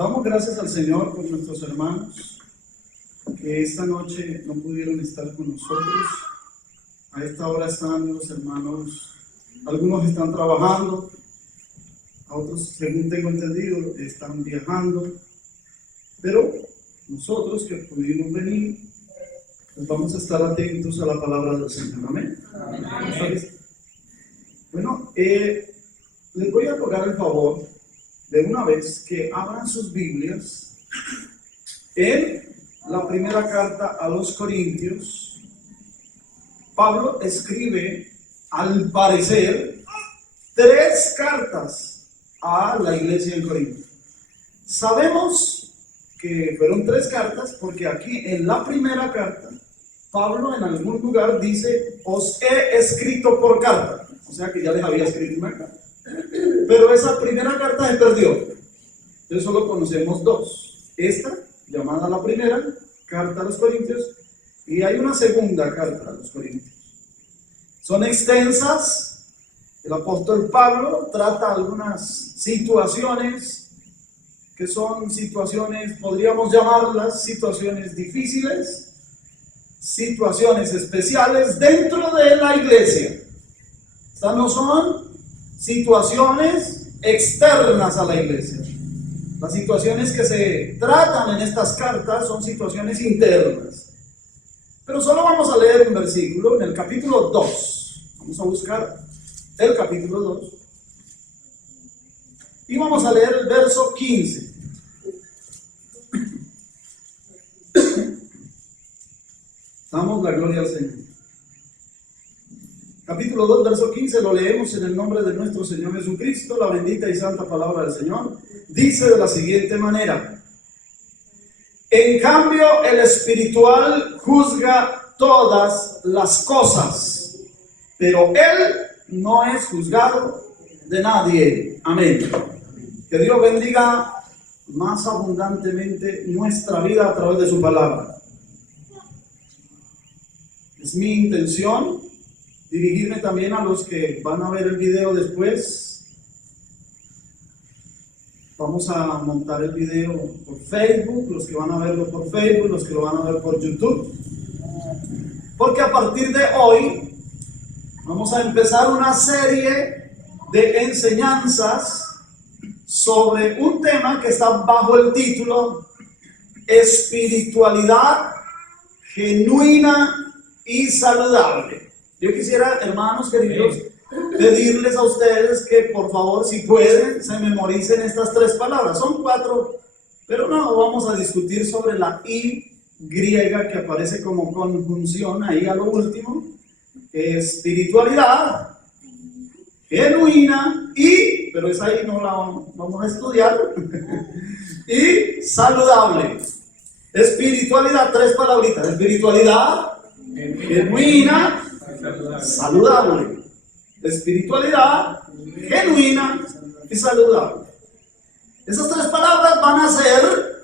Damos gracias al Señor por nuestros hermanos que esta noche no pudieron estar con nosotros. A esta hora están los hermanos, algunos están trabajando, a otros, según tengo entendido, están viajando, pero nosotros que pudimos venir, pues vamos a estar atentos a la palabra del Señor. Amén. Amén. Bueno, les voy a rogar el favor de una vez que abran sus Biblias en la primera carta a los Corintios. Pablo escribe, al parecer, 3 cartas a la iglesia en Corinto. Sabemos que fueron 3 cartas porque aquí en la primera carta, Pablo en algún lugar dice, os he escrito por carta. O sea que ya les había escrito una carta. Pero esa primera carta se perdió. Entonces solo conocemos 2. Esta, llamada la primera, carta a los Corintios, y hay una segunda carta a los Corintios. Son extensas. El apóstol Pablo trata algunas situaciones que son situaciones, podríamos llamarlas situaciones difíciles, situaciones especiales dentro de la iglesia. Estas no son situaciones externas a la iglesia. Las situaciones que se tratan en estas cartas son situaciones internas. Pero solo vamos a leer un versículo en el capítulo 2. Vamos a buscar el capítulo 2. Y vamos a leer el verso 15. Damos la gloria al Señor. Capítulo 2, verso 15, lo leemos en el nombre de nuestro Señor Jesucristo, la bendita y santa palabra del Señor. Dice de la siguiente manera: en cambio, el espiritual juzga todas las cosas, pero él no es juzgado de nadie. Amén. Que Dios bendiga más abundantemente nuestra vida a través de su palabra. Es mi intención dirigirme también a los que van a ver el video después. Vamos a montar el video por Facebook, los que van a verlo por Facebook, los que lo van a ver por YouTube. Porque a partir de hoy vamos a empezar una serie de enseñanzas sobre un tema que está bajo el título Espiritualidad genuina y saludable. Yo quisiera, hermanos queridos, pedirles a ustedes que por favor, si pueden, se memoricen estas 3 palabras. Son 4, pero no vamos a discutir sobre la I griega que aparece como conjunción ahí a lo último. Espiritualidad genuina y, pero esa ahí no la vamos a estudiar, y saludable. Espiritualidad, 3 palabritas. Espiritualidad genuina, saludable. Espiritualidad genuina y saludable. Esas 3 palabras van a ser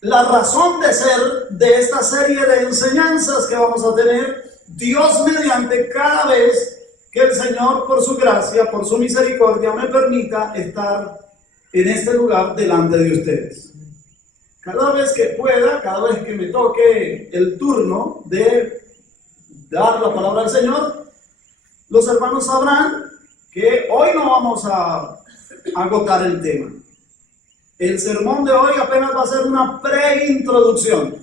la razón de ser de esta serie de enseñanzas que vamos a tener, Dios mediante, cada vez que el Señor, por su gracia, por su misericordia, me permita estar en este lugar delante de ustedes. Cada vez que pueda, cada vez que me toque el turno de dar la palabra al Señor, los hermanos sabrán que hoy no vamos a agotar el tema. El sermón de hoy apenas va a ser una preintroducción.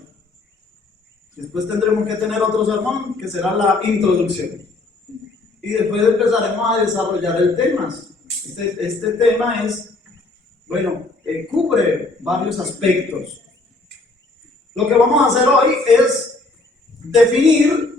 Después tendremos que tener otro sermón que será la introducción. Y después empezaremos a desarrollar el tema. Este tema es, bueno, cubre varios aspectos. Lo que vamos a hacer hoy es definir.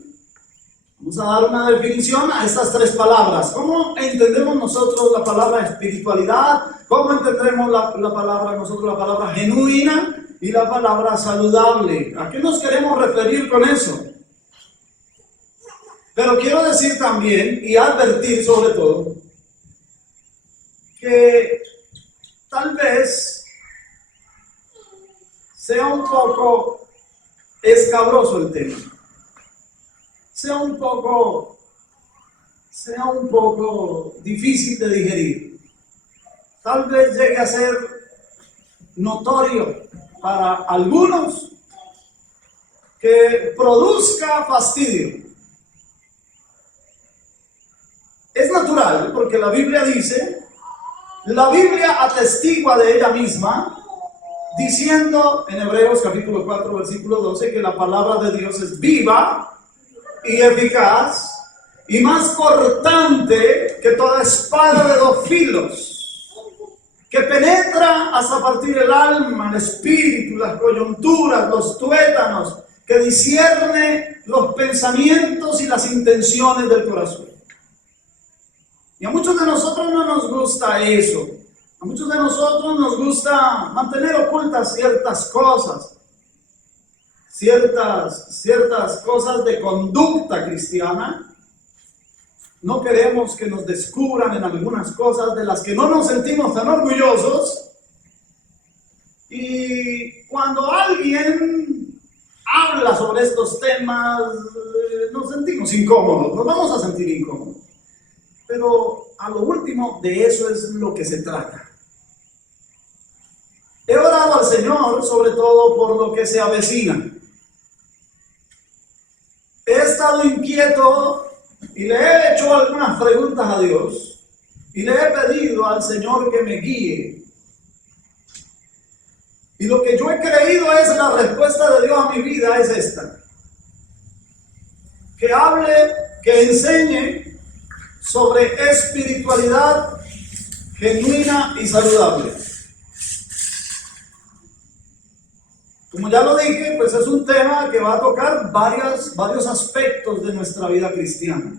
Vamos a dar una definición a estas 3 palabras. ¿Cómo entendemos nosotros la palabra espiritualidad? ¿Cómo entendemos la palabra genuina y la palabra saludable? ¿A qué nos queremos referir con eso? Pero quiero decir también y advertir sobre todo que tal vez sea un poco escabroso el tema. Sea un poco difícil de digerir. Tal vez llegue a ser notorio para algunos que produzca fastidio. Es natural porque la Biblia atestigua de ella misma, diciendo en Hebreos capítulo 4, versículo 12, que la palabra de Dios es viva y eficaz y más cortante que toda espada de dos filos, que penetra hasta partir el alma, el espíritu, las coyunturas, los tuétanos, que discierne los pensamientos y las intenciones del corazón. Y a muchos de nosotros no nos gusta eso. A muchos de nosotros nos gusta mantener ocultas ciertas cosas, ciertas cosas de conducta cristiana. No queremos que nos descubran en algunas cosas de las que no nos sentimos tan orgullosos. Y cuando alguien habla sobre estos temas, nos sentimos incómodos, nos vamos a sentir incómodos. Pero a lo último, de eso es lo que se trata. He orado al Señor, sobre todo por lo que se avecina. He estado inquieto y le he hecho algunas preguntas a Dios y le he pedido al Señor que me guíe. Y lo que yo he creído es la respuesta de Dios a mi vida es esta: que hable, que enseñe sobre espiritualidad genuina y saludable. Como ya lo dije, pues es un tema que va a tocar varios aspectos de nuestra vida cristiana.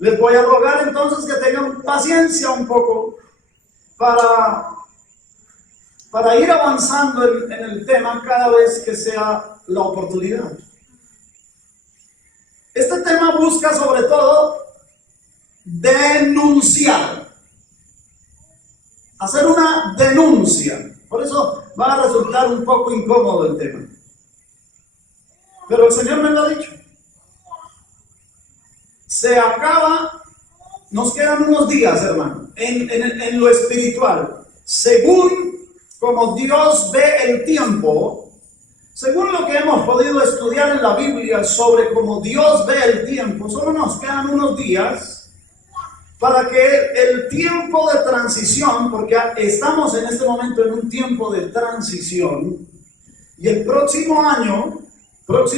Les voy a rogar entonces que tengan paciencia un poco para ir avanzando en el tema cada vez que sea la oportunidad. Este tema busca sobre todo denunciar, hacer una denuncia. Por eso va a resultar un poco incómodo el tema. Pero el Señor me lo ha dicho. Se acaba, nos quedan unos días, hermano, en lo espiritual. Según como Dios ve el tiempo, según lo que hemos podido estudiar en la Biblia sobre cómo Dios ve el tiempo, solo nos quedan unos días para que el tiempo de transición, porque estamos en este momento en un tiempo de transición, y el próximo año, pues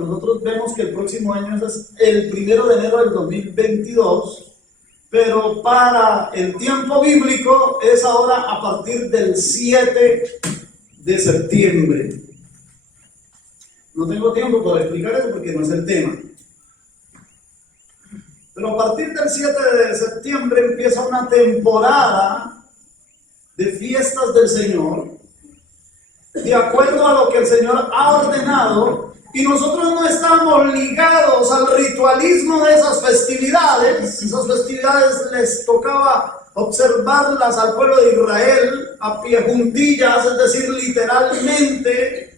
nosotros vemos que el próximo año es el 1 de enero del 2022, pero para el tiempo bíblico es ahora a partir del 7 de septiembre. No tengo tiempo para explicar eso porque no es el tema. Pero a partir del 7 de septiembre empieza una temporada de fiestas del Señor, de acuerdo a lo que el Señor ha ordenado, y nosotros no estamos ligados al ritualismo de esas festividades. Esas festividades les tocaba observarlas al pueblo de Israel a pie juntillas, es decir, literalmente.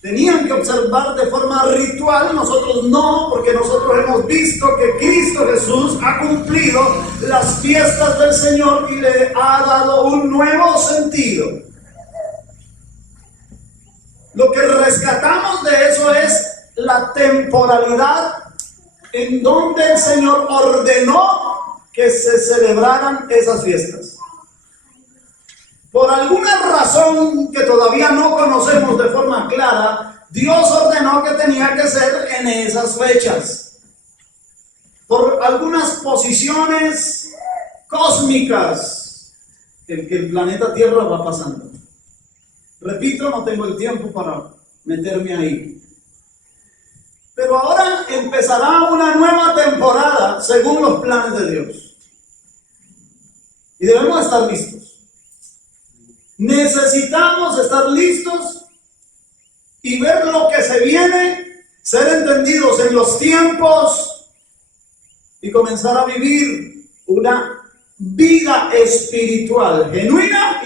Tenían que observar de forma ritual, nosotros no, porque nosotros hemos visto que Cristo Jesús ha cumplido las fiestas del Señor y le ha dado un nuevo sentido. Lo que rescatamos de eso es la temporalidad en donde el Señor ordenó que se celebraran esas fiestas. Por alguna razón que todavía no conocemos de forma clara, Dios ordenó que tenía que ser en esas fechas. Por algunas posiciones cósmicas en que el planeta Tierra va pasando. Repito, no tengo el tiempo para meterme ahí. Pero ahora empezará una nueva temporada según los planes de Dios. Y debemos estar listos. Necesitamos estar listos y ver lo que se viene, ser entendidos en los tiempos y comenzar a vivir una vida espiritual genuina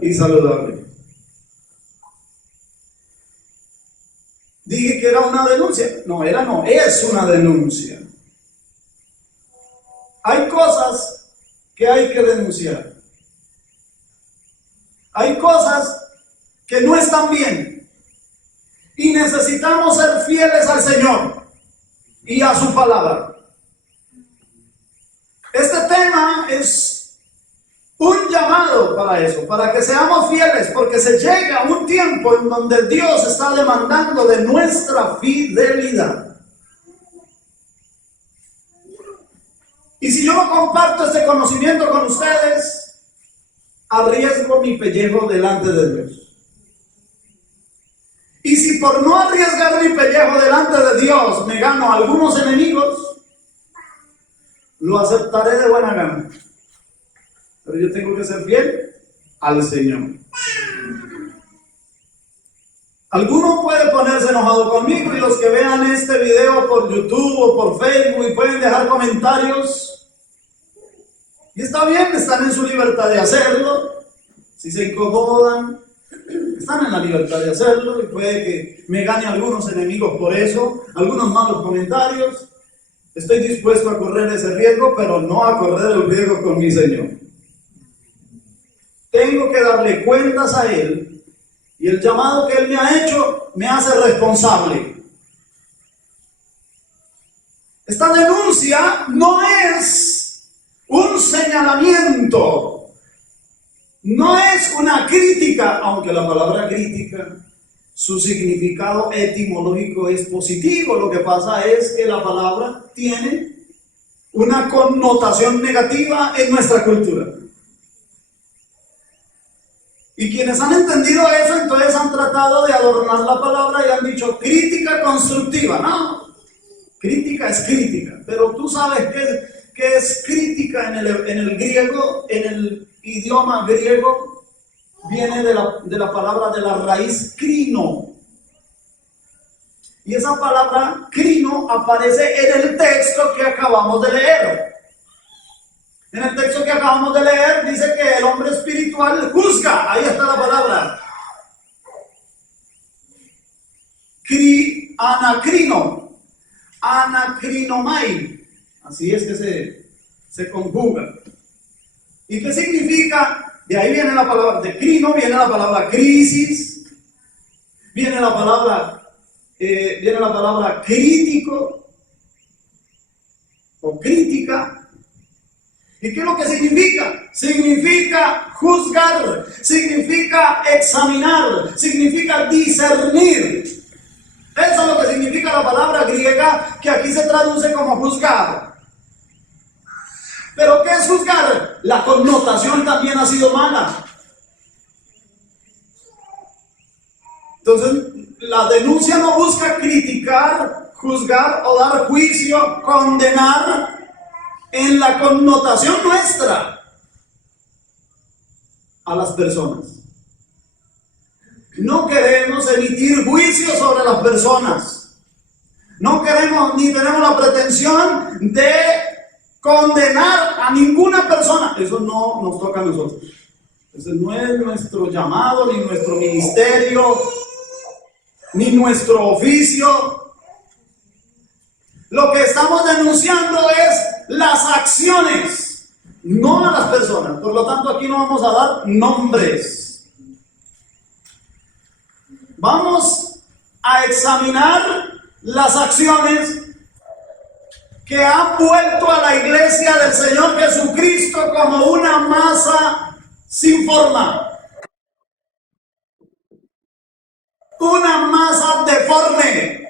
y saludable. Dije que era una denuncia. No, es una denuncia. Hay cosas que hay que denunciar. Hay cosas que no están bien y necesitamos ser fieles al Señor y a su palabra. Este tema es un llamado para eso, para que seamos fieles, porque se llega un tiempo en donde Dios está demandando de nuestra fidelidad. Y si yo no comparto este conocimiento con ustedes, arriesgo mi pellejo delante de Dios. Y si por no arriesgar mi pellejo delante de Dios me gano algunos enemigos, lo aceptaré de buena gana. Pero yo tengo que ser fiel al Señor. Alguno puede ponerse enojado conmigo y los que vean este video por YouTube o por Facebook y pueden dejar comentarios. Y está bien, están en su libertad de hacerlo. Si se incomodan, están en la libertad de hacerlo y puede que me gane algunos enemigos por eso, algunos malos comentarios. Estoy dispuesto a correr ese riesgo, pero no a correr el riesgo con mi Señor. Tengo que darle cuentas a Él y el llamado que Él me ha hecho me hace responsable. Esta denuncia no es un señalamiento, no es una crítica, aunque la palabra crítica, su significado etimológico es positivo. Lo que pasa es que la palabra tiene una connotación negativa en nuestra cultura. Y quienes han entendido eso, entonces han tratado de adornar la palabra y han dicho crítica constructiva. No, crítica es crítica, pero tú sabes qué es crítica en el griego, en el idioma griego. Viene de la palabra, de la raíz crino. Y esa palabra crino aparece en el texto que acabamos de leer. En el texto que acabamos de leer dice que el hombre espiritual juzga. Ahí está la palabra. Anacrino. Anacrinomai. Así es que se conjuga. ¿Y qué significa? De ahí viene la palabra de crino, viene la palabra crisis, viene la palabra crítico o crítica. ¿Y qué es lo que significa? Significa juzgar, significa examinar, significa discernir. Eso es lo que significa la palabra griega que aquí se traduce como juzgar. ¿Pero qué es juzgar? La connotación también ha sido mala. Entonces, la denuncia no busca criticar, juzgar o dar juicio, condenar en la connotación nuestra a las personas. No queremos emitir juicio sobre las personas. No queremos ni tenemos la pretensión de condenar a ninguna persona. Eso no nos toca a nosotros. Ese no es nuestro llamado, ni nuestro ministerio, ni nuestro oficio. Lo que estamos denunciando es las acciones, no a las personas. Por lo tanto, aquí no vamos a dar nombres. Vamos a examinar las acciones que han vuelto a la iglesia del Señor Jesucristo como una masa sin forma, una masa deforme.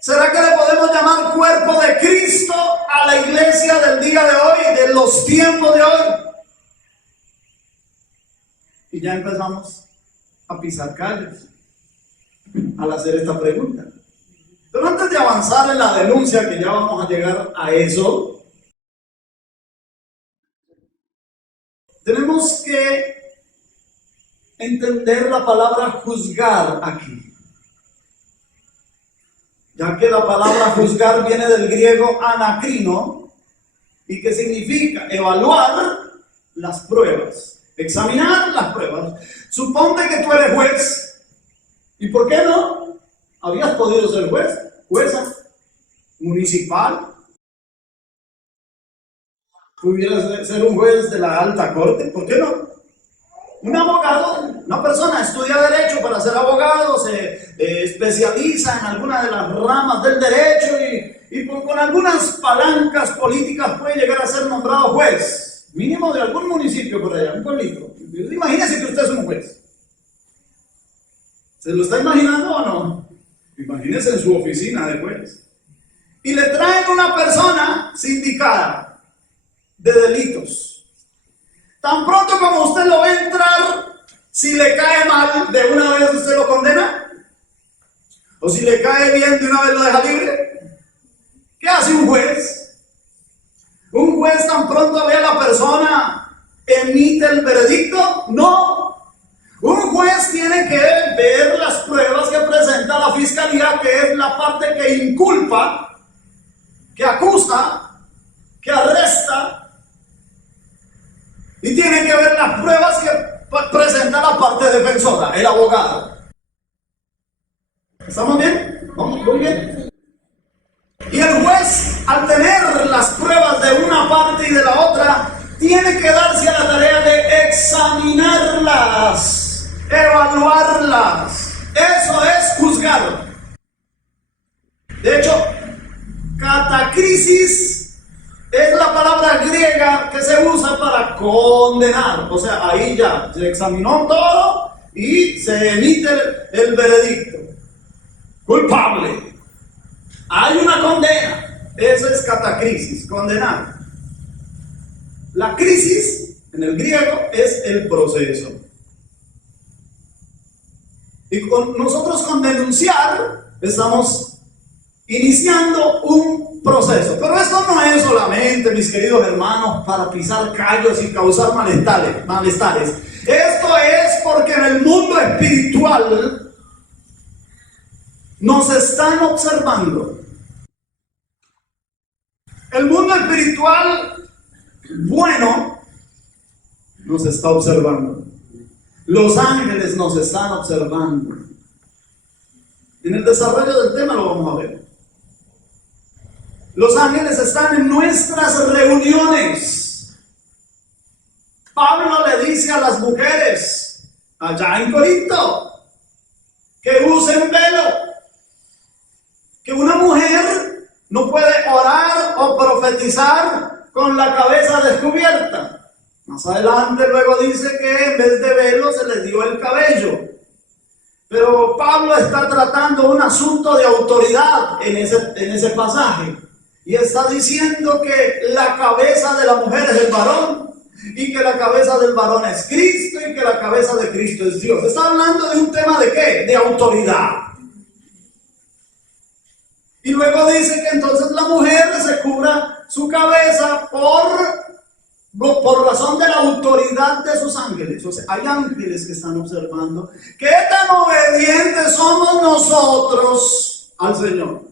¿Será que le podemos llamar cuerpo de Cristo a la iglesia del día de hoy, de los tiempos de hoy? Y ya empezamos a pisar calles al hacer esta pregunta. Pero antes de avanzar en la denuncia, que ya vamos a llegar a eso, tenemos que entender la palabra juzgar aquí. Ya que la palabra juzgar viene del griego anacrino, y que significa evaluar las pruebas, examinar las pruebas. Suponte que tú eres juez, ¿y por qué no? Habías podido ser juez, jueza, municipal. Pudieras ser un juez de la alta corte, ¿por qué no? Un abogado, una persona estudia derecho para ser abogado, se especializa en alguna de las ramas del derecho y con algunas palancas políticas puede llegar a ser nombrado juez, mínimo de algún municipio por allá, un pueblito. Imagínese que usted es un juez. ¿Se lo está imaginando o no? Imagínese en su oficina de juez. Y le traen una persona sindicada de delitos. Tan pronto como usted lo ve entrar, si le cae mal, de una vez usted lo condena. O si le cae bien, de una vez lo deja libre. ¿Qué hace un juez? Un juez tan pronto ve a la persona, emite el veredicto. No. Un juez tiene que ver las pruebas que presenta la fiscalía, que es la parte que inculpa, que acusa, que arresta. Y tiene que ver las pruebas que presenta la parte defensora, el abogado. ¿Estamos bien? ¿Vamos? Muy bien. Y el juez, al tener las pruebas de una parte y de la otra, tiene que darse a la tarea de examinarlas, evaluarlas. Eso es juzgar. De hecho, catacrisis es la palabra griega que se usa para condenar. O sea, ahí ya se examinó todo y se emite el veredicto. Culpable. Hay una condena. Eso es catacrisis, condenar. La crisis, en el griego, es el proceso. Y nosotros con denunciar estamos iniciando un proceso. Pero esto no es solamente, mis queridos hermanos, para pisar callos y causar malestares. Esto es porque en el mundo espiritual nos están observando. El mundo espiritual bueno nos está observando. Los ángeles nos están observando. En el desarrollo del tema lo vamos a ver. Los ángeles están en nuestras reuniones. Pablo le dice a las mujeres allá en Corinto que usen velo, que una mujer no puede orar o profetizar con la cabeza descubierta. Más adelante luego dice que en vez de velo se le dio el cabello. Pero Pablo está tratando un asunto de autoridad en ese pasaje. Y está diciendo que la cabeza de la mujer es el varón, y que la cabeza del varón es Cristo, y que la cabeza de Cristo es Dios. Está hablando de un tema de ¿qué? De autoridad. Y luego dice que entonces la mujer se cubra su cabeza por razón de la autoridad de sus ángeles. O sea, hay ángeles que están observando qué tan obedientes somos nosotros al Señor.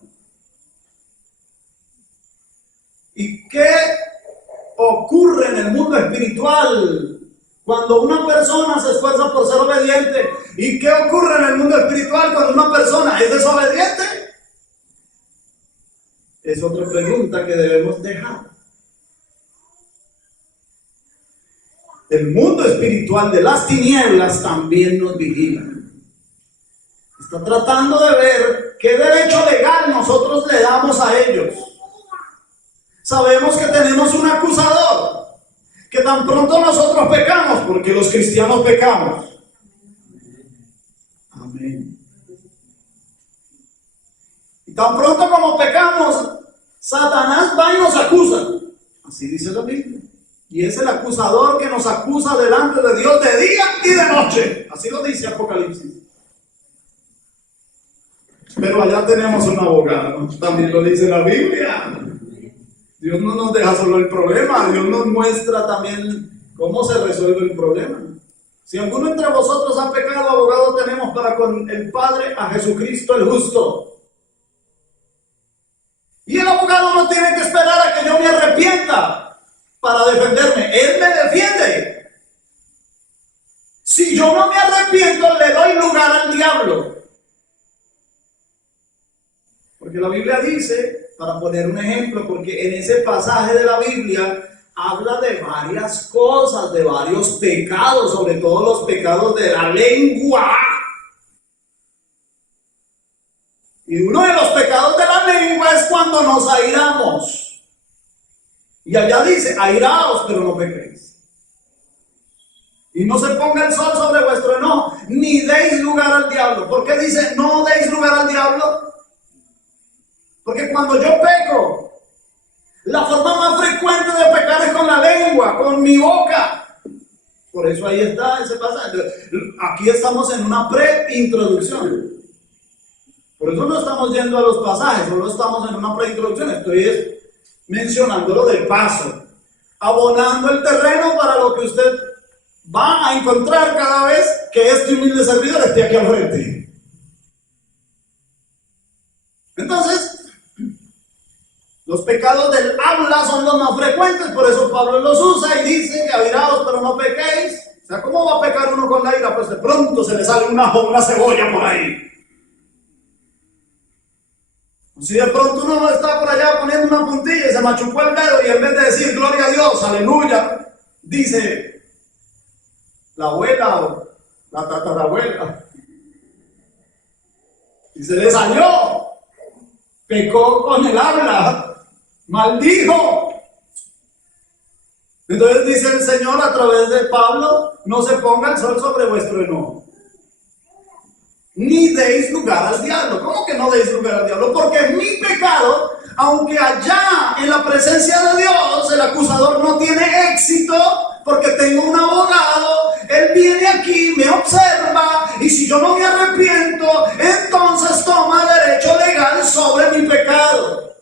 ¿Y qué ocurre en el mundo espiritual cuando una persona se esfuerza por ser obediente? ¿Y qué ocurre en el mundo espiritual cuando una persona es desobediente? Es otra pregunta que debemos dejar. El mundo espiritual de las tinieblas también nos vigila. Está tratando de ver qué derecho legal nosotros le damos a ellos. Sabemos que tenemos un acusador, que tan pronto nosotros pecamos, porque los cristianos pecamos. Amén. Y tan pronto como pecamos, Satanás va y nos acusa. Así dice la Biblia. Y es el acusador que nos acusa delante de Dios de día y de noche. Así lo dice Apocalipsis. Pero allá tenemos un abogado. También lo dice la Biblia. Dios no nos deja solo el problema. Dios nos muestra también cómo se resuelve el problema. Si alguno entre vosotros ha pecado, abogado tenemos para con el Padre a Jesucristo el justo. Y el abogado no tiene que esperar a que yo me arrepienta para defenderme. Él me defiende. Si yo no me arrepiento, le doy lugar al diablo. Porque la Biblia dice, para poner un ejemplo, porque en ese pasaje de la Biblia habla de varias cosas, de varios pecados, sobre todo los pecados de la lengua. Y uno de los pecados de la lengua es cuando nos airamos. Y allá dice, airaos, pero no pequéis. Y no se ponga el sol sobre vuestro enojo, ni deis lugar al diablo. ¿Por qué dice no deis lugar al diablo? Porque cuando yo peco, la forma más frecuente de pecar es con la lengua, con mi boca. Por eso ahí está ese pasaje. Aquí estamos en una preintroducción. Por eso no estamos yendo a los pasajes, solo estamos en una preintroducción. Estoy mencionándolo de paso, abonando el terreno para lo que usted va a encontrar cada vez que este humilde servidor esté aquí al frente. Entonces, los pecados del habla son los más frecuentes, por eso Pablo los usa y dice, airaos pero no pequéis. O sea, ¿cómo va a pecar uno con la ira? Pues de pronto se le sale un ajo, una cebolla por ahí. Si de pronto uno está por allá poniendo una puntilla y se machucó el dedo y en vez de decir gloria a Dios, aleluya, dice la abuela o la tatarabuela. Y se le salió, pecó con el habla, maldijo. Entonces dice el Señor a través de Pablo, no se ponga el sol sobre vuestro enojo. Ni deis lugar al diablo. ¿Cómo que no deis lugar al diablo? Porque mi pecado, aunque allá en la presencia de Dios el acusador no tiene éxito, porque tengo un abogado, él viene aquí, me observa, y si yo no me arrepiento, entonces toma derecho legal sobre mi pecado.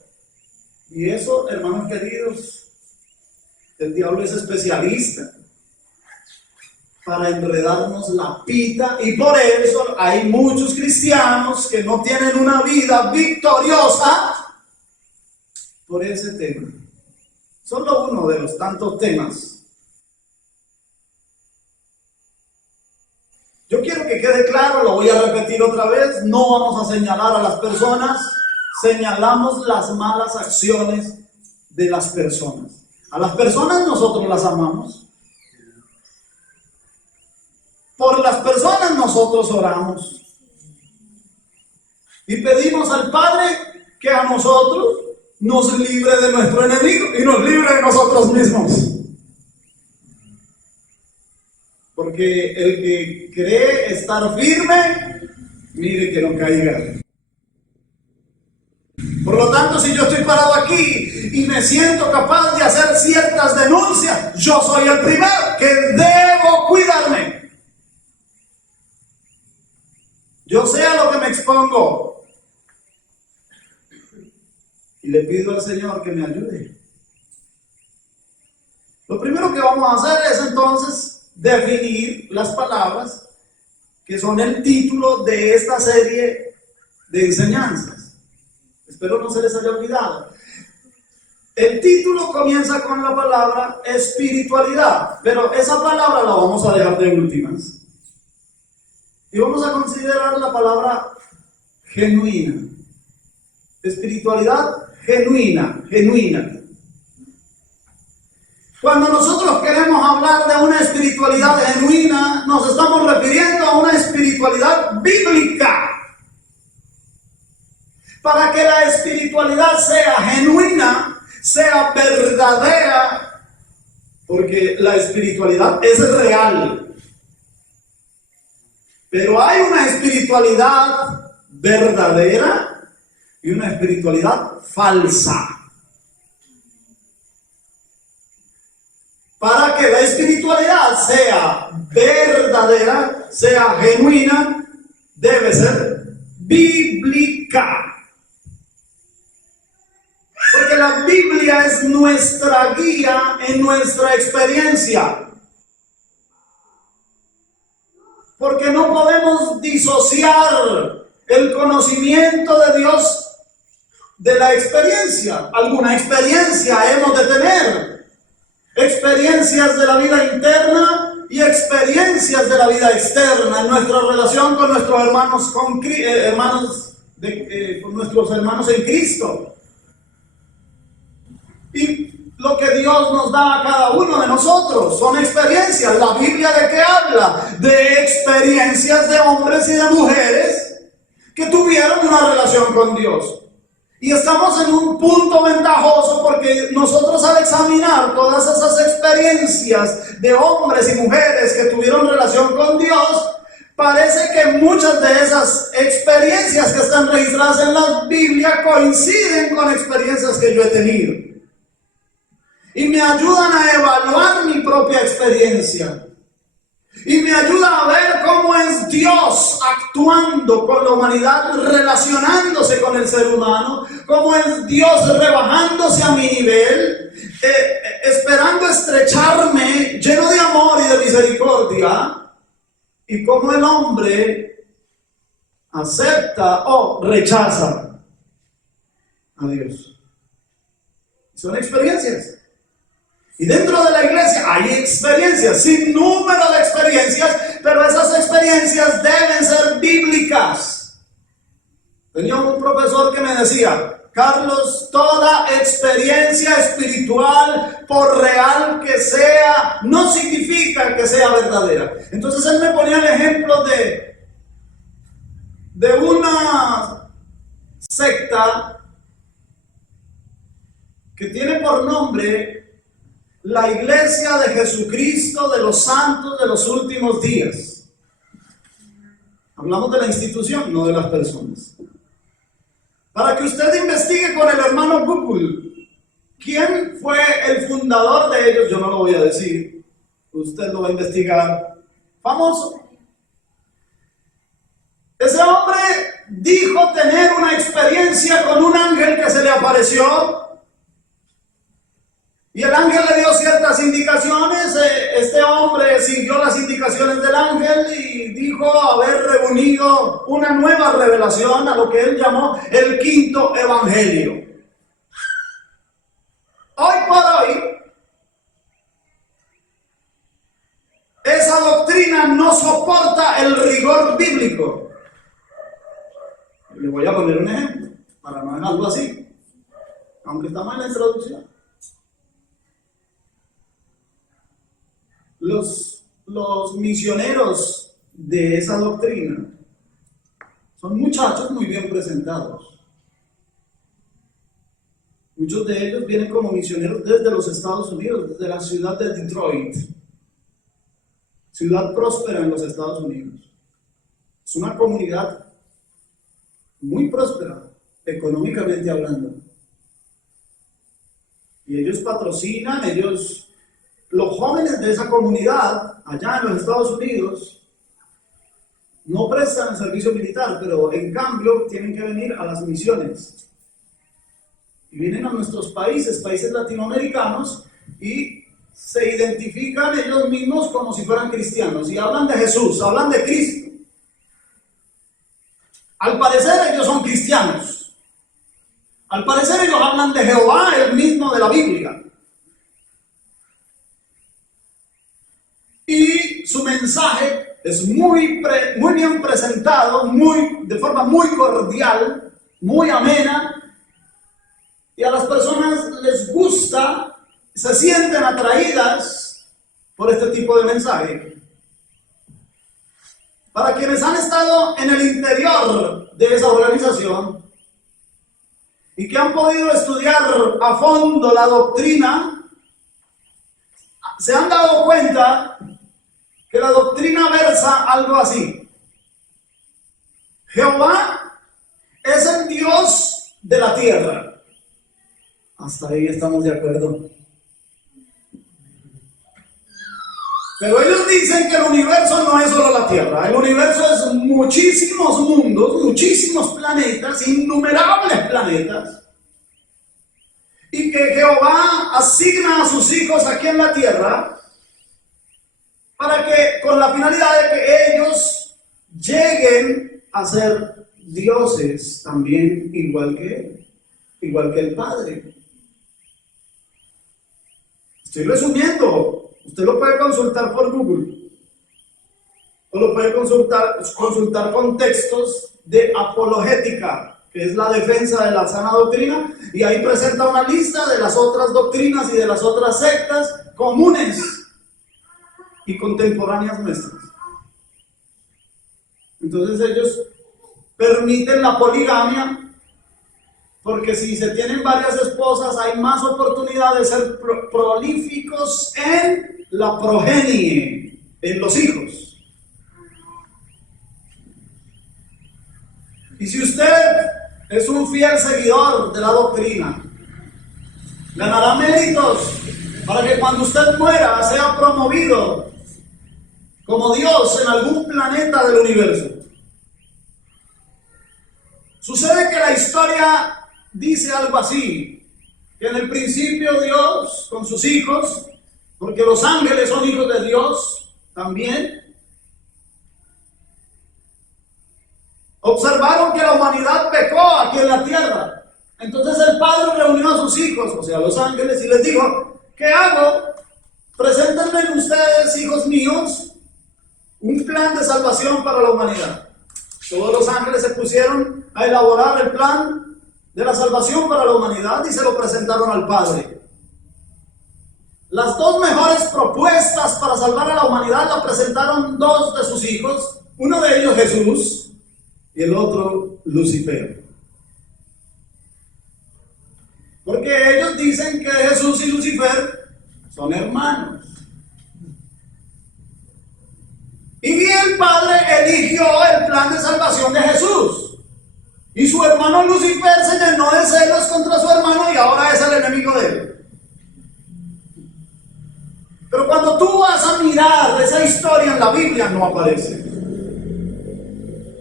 Y eso, hermanos queridos, el diablo es especialista para enredarnos la pita, y por eso hay muchos cristianos que no tienen una vida victoriosa por ese tema. Solo uno de los tantos temas. Yo quiero que quede claro, lo voy a repetir otra vez, no vamos a señalar a las personas, señalamos las malas acciones de las personas. A las personas nosotros las amamos. Por las personas nosotros oramos y pedimos al Padre que a nosotros nos libre de nuestro enemigo y nos libre de nosotros mismos. Porque el que cree estar firme, mire que no caiga. Por lo tanto, si yo estoy parado aquí y me siento capaz de hacer ciertas denuncias, yo soy el primero que debo cuidarme. Yo sé a lo que me expongo. Y le pido al Señor que me ayude. Lo primero que vamos a hacer es entonces definir las palabras que son el título de esta serie de enseñanzas. Espero no se les haya olvidado. El título comienza con la palabra espiritualidad, pero esa palabra la vamos a dejar de últimas. Y vamos a considerar la palabra genuina. Espiritualidad genuina. Cuando nosotros queremos hablar de una espiritualidad genuina, nos estamos refiriendo a una espiritualidad bíblica. Para que la espiritualidad sea genuina, sea verdadera, porque la espiritualidad es real. Pero hay una espiritualidad verdadera y una espiritualidad falsa. Para que la espiritualidad sea verdadera, sea genuina, debe ser bíblica. Porque la Biblia es nuestra guía en nuestra experiencia. Porque no podemos disociar el conocimiento de Dios de la experiencia. Alguna experiencia hemos de tener. Experiencias de la vida interna y experiencias de la vida externa en nuestra relación con nuestros hermanos, con nuestros hermanos en Cristo. Y lo que Dios nos da a cada uno de nosotros. Son experiencias. ¿La Biblia de qué habla? De experiencias de hombres y de mujeres que tuvieron una relación con Dios. Y estamos en un punto ventajoso porque nosotros al examinar todas esas experiencias de hombres y mujeres que tuvieron relación con Dios, parece que muchas de esas experiencias que están registradas en la Biblia coinciden con experiencias que yo he tenido. Y me ayudan a evaluar mi propia experiencia. Y me ayuda a ver cómo es Dios actuando con la humanidad, relacionándose con el ser humano, cómo es Dios rebajándose a mi nivel, esperando estrecharme, lleno de amor y de misericordia, y cómo el hombre acepta o rechaza a Dios. Son experiencias. Y dentro de la iglesia hay experiencias, sin número de experiencias, pero esas experiencias deben ser bíblicas. Tenía un profesor que me decía: Carlos, toda experiencia espiritual, por real que sea, no significa que sea verdadera. Entonces él me ponía el ejemplo de una secta que tiene por nombre la Iglesia de Jesucristo de los Santos de los Últimos Días. Hablamos de la institución, no de las personas. Para que usted investigue con el hermano Google quién fue el fundador de ellos, yo no lo voy a decir, usted lo va a investigar. Famoso. Ese hombre dijo tener una experiencia con un ángel que se le apareció. Y el ángel le dio ciertas indicaciones. Este hombre siguió las indicaciones del ángel y dijo haber reunido una nueva revelación a lo que él llamó el quinto evangelio. Hoy por hoy, esa doctrina no soporta el rigor bíblico. Le voy a poner un ejemplo para no dejarlo así, aunque estamos en la introducción. Los misioneros de esa doctrina son muchachos muy bien presentados. Muchos de ellos vienen como misioneros desde los Estados Unidos, desde la ciudad de Detroit, ciudad próspera en los Estados Unidos. Es una comunidad muy próspera, económicamente hablando. Y ellos patrocinan, los jóvenes de esa comunidad, allá en los Estados Unidos, no prestan el servicio militar, pero en cambio tienen que venir a las misiones. Y vienen a nuestros países latinoamericanos, y se identifican ellos mismos como si fueran cristianos. Y hablan de Jesús, hablan de Cristo. Al parecer ellos son cristianos. Al parecer ellos hablan de Jehová, el mismo de la Biblia. Y su mensaje es muy bien presentado, de forma muy cordial, muy amena, y a las personas les gusta, se sienten atraídas por este tipo de mensaje. Para quienes han estado en el interior de esa organización y que han podido estudiar a fondo la doctrina, se han dado cuenta que la doctrina versa algo así: Jehová es el Dios de la tierra. Hasta ahí estamos de acuerdo. Pero ellos dicen que el universo no es solo la tierra. El universo es muchísimos mundos, muchísimos planetas, innumerables planetas. Y que Jehová asigna a sus hijos aquí en la tierra para que, con la finalidad de que ellos lleguen a ser dioses también, igual que el Padre. Estoy resumiendo, usted lo puede consultar por Google, o lo puede consultar con textos de apologética. que es la defensa de la sana doctrina, y ahí presenta una lista de las otras doctrinas y de las otras sectas comunes y contemporáneas nuestras. Entonces ellos permiten la poligamia, porque si se tienen varias esposas hay más oportunidad de ser prolíficos en la progenie, en los hijos. Y si usted es un fiel seguidor de la doctrina, ganará méritos para que cuando usted muera sea promovido como Dios en algún planeta del universo. Sucede que la historia dice algo así, que en el principio Dios con sus hijos, porque los ángeles son hijos de Dios también, observaron que la humanidad pecó aquí en la tierra. Entonces el Padre reunió a sus hijos, o sea, a los ángeles, y les dijo: ¿qué hago? Preséntenme ustedes, hijos míos, un plan de salvación para la humanidad. Todos los ángeles se pusieron a elaborar el plan de la salvación para la humanidad y se lo presentaron al Padre. Las dos mejores propuestas para salvar a la humanidad la presentaron dos de sus hijos, uno de ellos Jesús y el otro Lucifer. Porque ellos dicen que Jesús y Lucifer son hermanos. Y el Padre eligió el plan de salvación de Jesús. Y su hermano Lucifer se llenó de celos contra su hermano y ahora es el enemigo de él. Pero cuando tú vas a mirar esa historia en la Biblia, no aparece.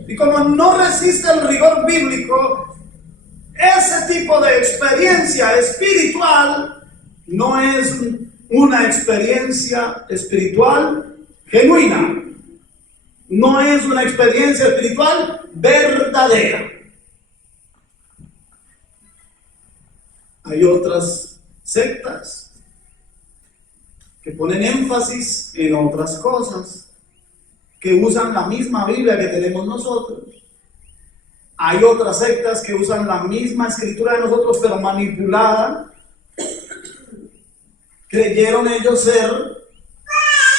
Y como no resiste el rigor bíblico, ese tipo de experiencia espiritual no es una experiencia espiritual genuina. No es una experiencia espiritual verdadera. Hay otras sectas que ponen énfasis en otras cosas, que usan la misma Biblia que tenemos nosotros. Hay otras sectas que usan la misma escritura de nosotros, pero manipulada. Creyeron ellos ser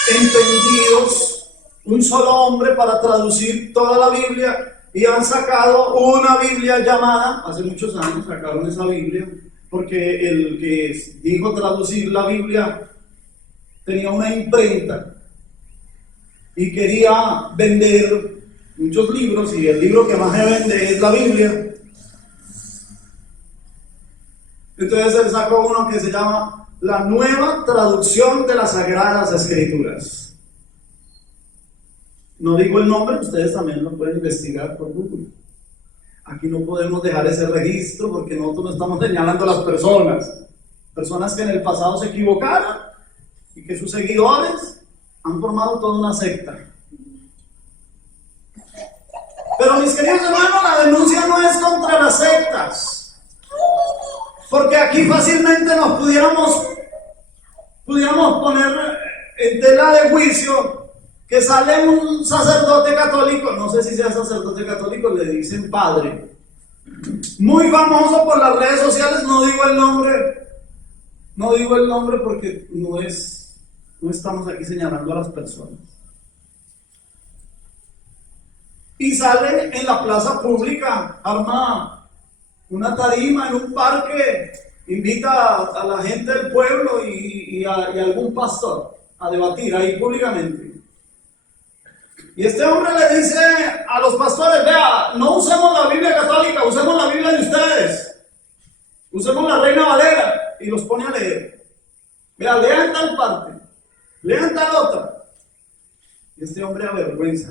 entendidos, un solo hombre para traducir toda la Biblia, y han sacado una Biblia llamada, hace muchos años sacaron esa Biblia, porque el que dijo traducir la Biblia tenía una imprenta y quería vender muchos libros, y el libro que más se vende es la Biblia. Entonces él sacó uno que se llama La Nueva Traducción de las Sagradas Escrituras. No digo el nombre, ustedes también lo pueden investigar por Google. Aquí no podemos dejar ese registro porque nosotros no estamos señalando a las personas que en el pasado se equivocaron y que sus seguidores han formado toda una secta. Pero mis queridos hermanos, la denuncia no es contra las sectas, porque aquí fácilmente nos pudiéramos poner en tela de juicio que sale un sacerdote católico, no sé si sea sacerdote católico, le dicen padre, muy famoso por las redes sociales, no digo el nombre porque no estamos aquí señalando a las personas. Y sale en la plaza pública, arma una tarima en un parque, invita a la gente del pueblo y a algún pastor a debatir ahí públicamente. Y este hombre le dice a los pastores: vea, no usemos la Biblia católica, usemos la Biblia de ustedes. Usemos la Reina Valera. Y los pone a leer. Vea, lean tal parte, lean tal otra. Y este hombre avergüenza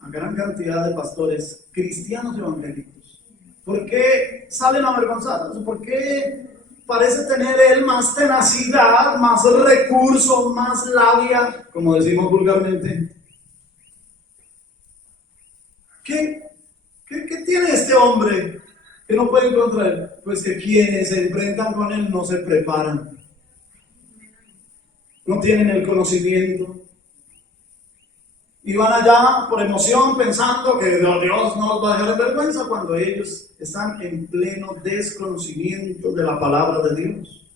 a gran cantidad de pastores cristianos evangélicos. ¿Por qué salen avergonzados? ¿Por qué parece tener él más tenacidad, más recursos, más labia, como decimos vulgarmente? ¿Qué tiene este hombre que no puede contra él? Pues que quienes se enfrentan con él no se preparan, no tienen el conocimiento. Y van allá por emoción pensando que Dios no los va a dejar en vergüenza cuando ellos están en pleno desconocimiento de la palabra de Dios.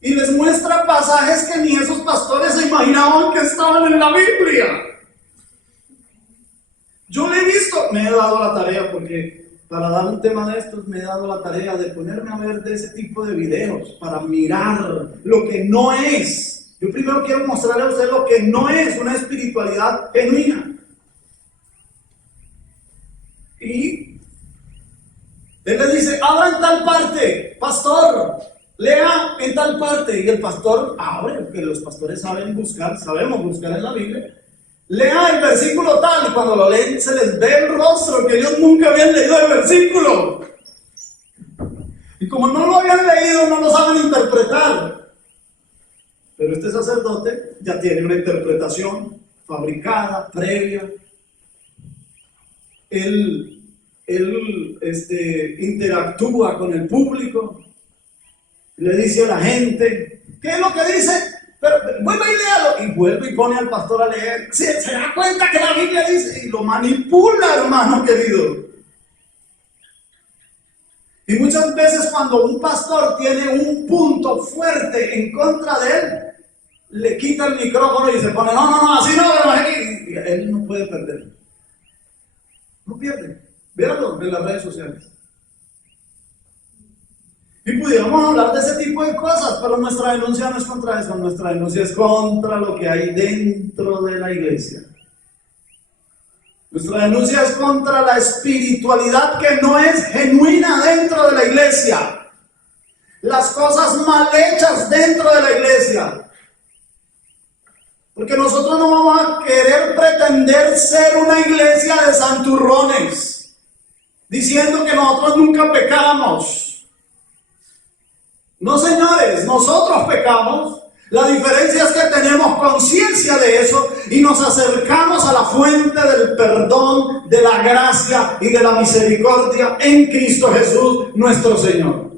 Y les muestra pasajes que ni esos pastores se imaginaban que estaban en la Biblia. Yo le he visto, me he dado la tarea, porque para dar un tema de estos me he dado la tarea de ponerme a ver de ese tipo de videos, para mirar lo que no es. Yo primero quiero mostrarle a usted lo que no es una espiritualidad genuina. Y él le dice, abra en tal parte, pastor, lea en tal parte. Y el pastor abre, porque los pastores saben buscar, sabemos buscar en la Biblia. Lea el versículo tal, y cuando lo leen se les ve el rostro, que ellos nunca habían leído el versículo. Y como no lo habían leído, no lo saben interpretar. Pero este sacerdote ya tiene una interpretación fabricada, previa. Él interactúa con el público, le dice a la gente, ¿qué es lo que dice? Pero vuelve y léalo. Y vuelve y pone al pastor a leer. Se da cuenta que la Biblia dice, y lo manipula, hermano querido. Y muchas veces cuando un pastor tiene un punto fuerte en contra de él, le quita el micrófono y se pone, no, así no, y él no puede perder. No pierde. Véanlo en las redes sociales. Y pudiéramos hablar de ese tipo de cosas, pero nuestra denuncia no es contra eso, nuestra denuncia es contra lo que hay dentro de la iglesia. Nuestra denuncia es contra la espiritualidad que no es genuina dentro de la iglesia. Las cosas mal hechas dentro de la iglesia. Porque nosotros no vamos a querer pretender ser una iglesia de santurrones, diciendo que nosotros nunca pecamos. No, señores, nosotros pecamos. La diferencia es que tenemos conciencia de eso y nos acercamos a la fuente del perdón, de la gracia y de la misericordia en Cristo Jesús, nuestro Señor.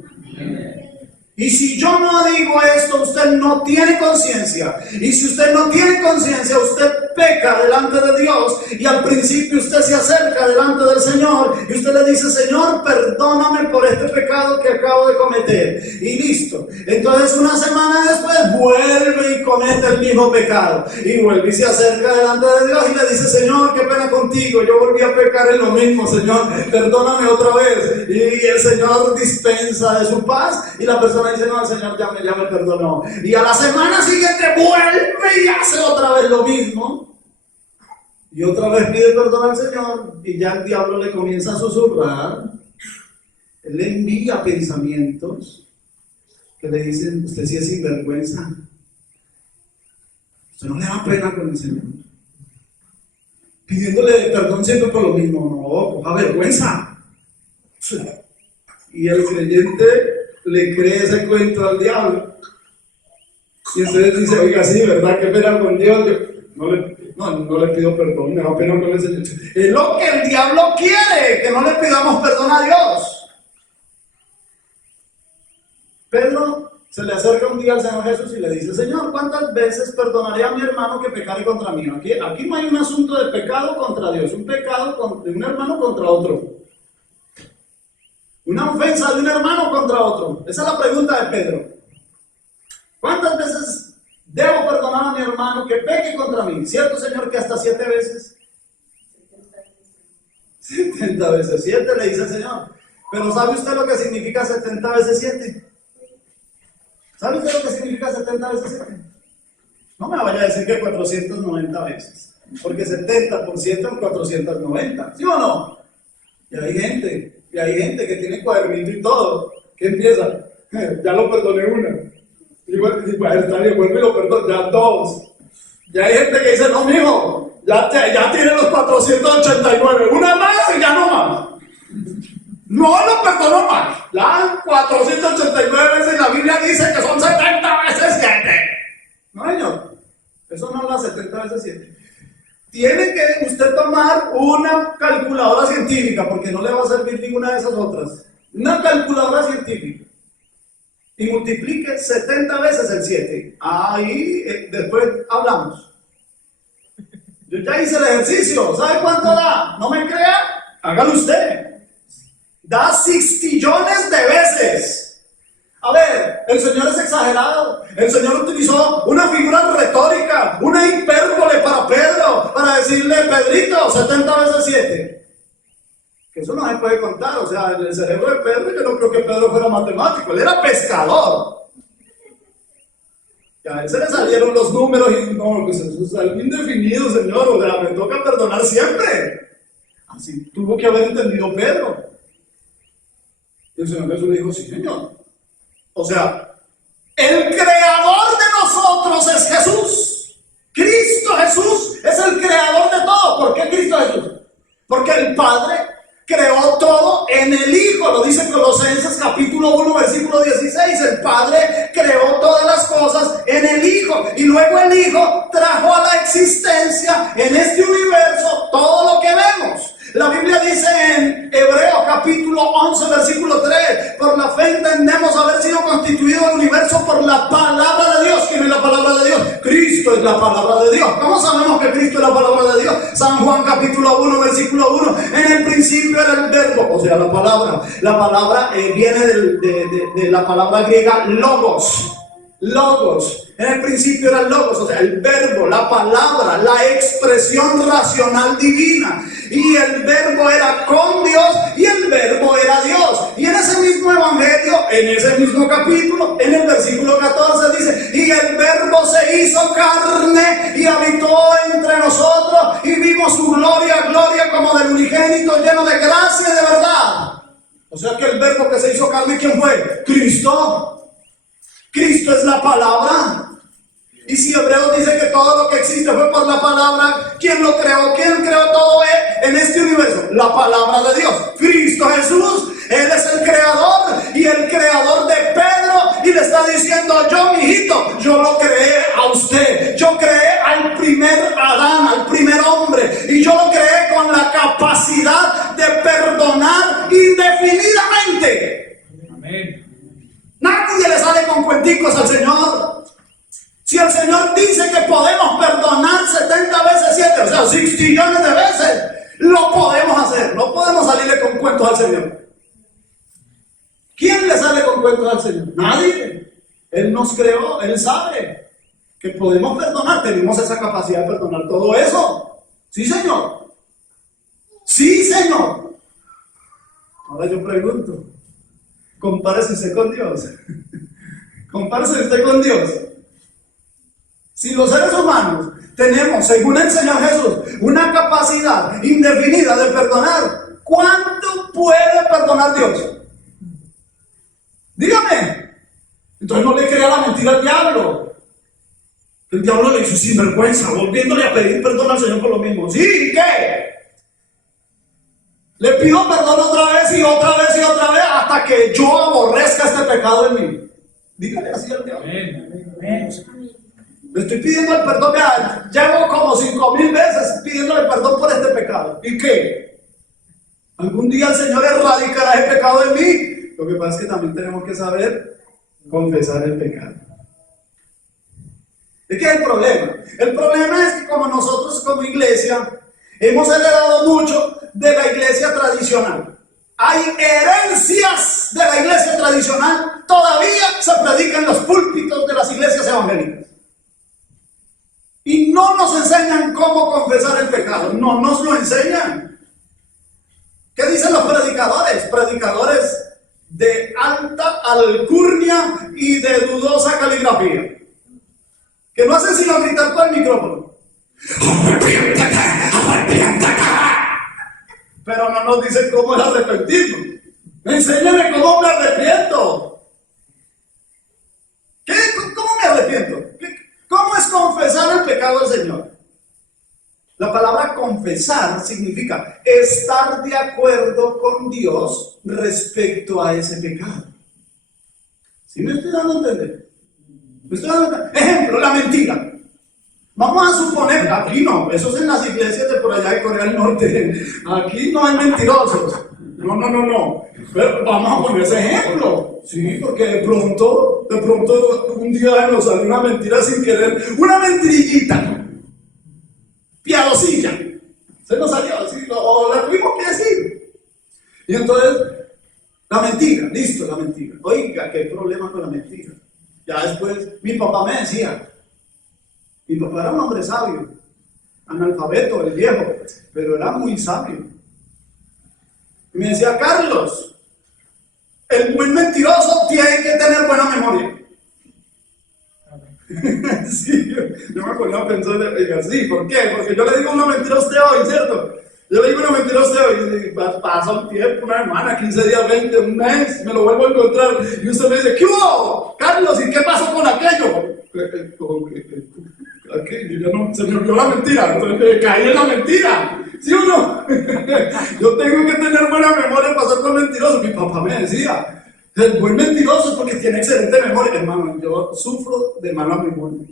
Y si yo no digo esto, usted no tiene conciencia. Y si usted no tiene conciencia, usted peca delante de Dios. Y al principio usted se acerca delante del Señor y usted le dice, Señor, perdóname por este pecado que acabo de cometer. Y listo. Entonces una semana después vuelve y comete el mismo pecado. Y vuelve y se acerca delante de Dios y le dice, Señor, qué pena contigo. Yo volví a pecar en lo mismo, Señor. Perdóname otra vez. Y el Señor dispensa de su paz y la persona dice, no, el Señor ya me perdonó. Y a la semana siguiente vuelve y hace otra vez lo mismo. Y otra vez pide perdón al Señor. Y ya el diablo le comienza a susurrar. Él le envía pensamientos que le dicen, usted sí es sinvergüenza. Usted no le da pena con el Señor. Pidiéndole perdón siempre por lo mismo. No, coja vergüenza. Y el creyente le cree ese cuento al diablo. Y entonces dice, oiga, sí, ¿verdad? Qué pena con Dios. Yo no le pido perdón, me da pena con el Señor. Es lo que el diablo quiere, que no le pidamos perdón a Dios. Pedro se le acerca un día al Señor Jesús y le dice, Señor, ¿cuántas veces perdonaré a mi hermano que pecare contra mí? Aquí no hay un asunto de pecado contra Dios, un pecado de un hermano contra otro. Una ofensa de un hermano contra otro. Esa es la pregunta de Pedro. ¿Cuántas veces debo perdonar a mi hermano que peque contra mí? ¿Cierto, Señor, que hasta 7 veces? 70 veces 7 le dice el Señor. Pero ¿sabe usted lo que significa 70 veces 7? ¿Sabe usted lo que significa 70 veces 7? No me vaya a decir que 490 veces. Porque 70 por 7 son 490. ¿Sí o no? Y hay gente que tiene cuadernito y todo. ¿Qué empieza? Ya lo perdoné una. Y vuelve y lo perdono. Ya 2. Ya hay gente que dice, no, mijo, ya tiene los 489. Una más y ya no más. No lo perdono más. Ya 489 veces la Biblia dice que son 70 veces 7. No, señor. Eso no es las 70 veces 7. Tiene que usted tomar una calculadora científica, porque no le va a servir ninguna de esas otras. Una calculadora científica. y multiplique 70 veces el 7. Ahí después hablamos. Yo ya hice el ejercicio. ¿Sabe cuánto da? ¿No me crea? Hágalo usted. Da 60 de veces. A ver, el Señor es exagerado. El Señor utilizó una figura retórica, una hipérbole para Pedro, para decirle, Pedrito, 70 veces 7. Que eso no se puede contar. O sea, en el cerebro de Pedro, yo no creo que Pedro fuera matemático, él era pescador. Y a él se le salieron los números y no, pues eso es algo indefinido, Señor. O sea, me toca perdonar siempre. Así tuvo que haber entendido Pedro. Y el Señor Jesús le dijo, sí, Señor. O sea, el creador de nosotros es Jesús. Cristo Jesús es el creador de todo. ¿Por qué Cristo Jesús? Porque el Padre creó todo en el Hijo. Lo dice Colosenses capítulo 1 versículo 16. El Padre creó todas las cosas en el Hijo. Y luego el Hijo trajo a la existencia en este universo todo lo que vemos. La Biblia dice en Hebreos capítulo 11 versículo 3, por la fe entendemos haber sido constituido el universo por la palabra de Dios. ¿Quién es la palabra de Dios? Cristo es la palabra de Dios. ¿Cómo sabemos que Cristo es la palabra de Dios? San Juan capítulo 1 versículo 1, en el principio era el verbo, o sea la palabra. La palabra viene de la palabra griega logos. Logos, en el principio era el logos, o sea, el verbo, la palabra, la expresión racional divina. Y el verbo era con Dios y el verbo era Dios. Y en ese mismo evangelio, en ese mismo capítulo, en el versículo 14 dice, y el verbo se hizo carne y habitó entre nosotros y vimos su gloria, gloria como del unigénito lleno de gracia y de verdad. O sea que el verbo que se hizo carne, ¿quién fue? Cristo. Cristo es la palabra. Y si Hebreos dice que todo lo que existe fue por la palabra, ¿quién lo creó? ¿Quién creó todo en este universo? La palabra de Dios. Cristo Jesús. Él es el creador y el creador de Pedro. Y le está diciendo, yo, mijito, yo lo creé a usted. Yo creé al primer Adán, al primer hombre. Y yo lo creé con la capacidad de perdonar indefinidamente. Amén. Nadie le sale con cuenticos al Señor. Si el Señor dice que podemos perdonar 70 veces 7, o sea, 60 de veces, lo podemos hacer. No podemos salirle con cuentos al Señor. ¿Quién le sale con cuentos al Señor? Nadie. Él nos creó, Él sabe que podemos perdonar. Tenemos esa capacidad de perdonar todo eso. Sí, Señor. Sí, Señor. Ahora yo pregunto, compárese usted con Dios. Compárese usted con Dios. Si los seres humanos tenemos, según el Señor Jesús, una capacidad indefinida de perdonar, ¿cuánto puede perdonar Dios? Dígame. Entonces no le crea la mentira al diablo. El diablo le hizo sinvergüenza, volviéndole a pedir perdón al Señor por lo mismo. ¿Sí? ¿Qué? Le pido perdón otra vez y otra vez y otra vez hasta que yo aborrezca este pecado en mí. Dígale así al diablo. Le estoy pidiendo el perdón, mira, llevo como 5,000 veces pidiéndole perdón por este pecado. ¿Y qué? ¿Algún día el Señor erradicará ese pecado de mí? Lo que pasa es que también tenemos que saber confesar el pecado. ¿De qué es el problema? El problema es que como nosotros como iglesia hemos heredado mucho de la iglesia tradicional. Hay herencias de la iglesia tradicional, todavía se predican en los púlpitos de las iglesias evangélicas. Y no nos enseñan cómo confesar el pecado, no nos lo enseñan. ¿Qué dicen los predicadores? Predicadores de alta alcurnia y de dudosa caligrafía, que no hacen sino gritar por el micrófono. ¡Arrepiéntete! ¡Arrepiéntete! Pero no nos dicen cómo es arrepentirnos. Enséñame cómo me arrepiento. ¿Qué? ¿Cómo me arrepiento? ¿Cómo es confesar el pecado al Señor? La palabra confesar significa estar de acuerdo con Dios respecto a ese pecado. ¿Sí me estoy dando a entender? ¿Me estoy dando a entender? Ejemplo, la mentira. Vamos a suponer, aquí no, eso es en las iglesias de por allá de Corea del Norte. Aquí no hay mentirosos. No. Pero vamos a poner ese ejemplo, sí, porque de pronto un día nos sale una mentira sin querer, una mentirillita, piadosilla, se nos salió así, o la tuvimos que decir. Y entonces, la mentira, listo, la mentira. Oiga, qué problema con la mentira. Ya después, mi papá me decía, mi papá era un hombre sabio, analfabeto, el viejo, pero era muy sabio. Y me decía, Carlos, el buen mentiroso tiene que tener buena memoria. Sí, yo me ponía a pensar, oiga, sí, ¿por qué? Porque yo le digo una mentira a usted hoy, ¿cierto? Yo le digo una mentira a usted hoy, y pasa un tiempo, una semana, 15 días, 20, un mes, me lo vuelvo a encontrar, y usted me dice, ¿qué hubo? Carlos, ¿y qué pasó con aquello? Aquello, ya no, se me olvidó la mentira, entonces caí en la mentira. ¿Sí o no? Yo tengo que tener buena memoria para ser buen mentiroso. Mi papá me decía, el buen mentiroso es porque tiene excelente memoria. Hermano, yo sufro de mala memoria.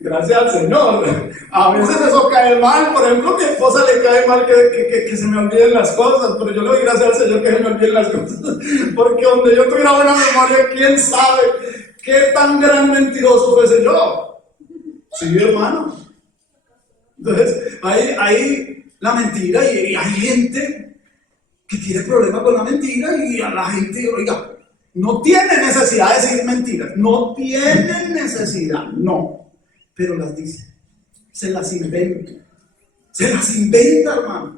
Gracias al Señor. A veces eso cae mal. Por ejemplo, a mi esposa le cae mal que se me olviden las cosas, pero yo le doy gracias al Señor que se me olviden las cosas. Porque donde yo tuviera buena memoria, ¿quién sabe qué tan gran mentiroso fuese yo? Sí, hermano. Entonces, hay la mentira y hay gente que tiene problemas con la mentira y a la gente, oiga, no tiene necesidad de decir mentiras, no tienen necesidad, no, pero las dice, se las inventa, hermano.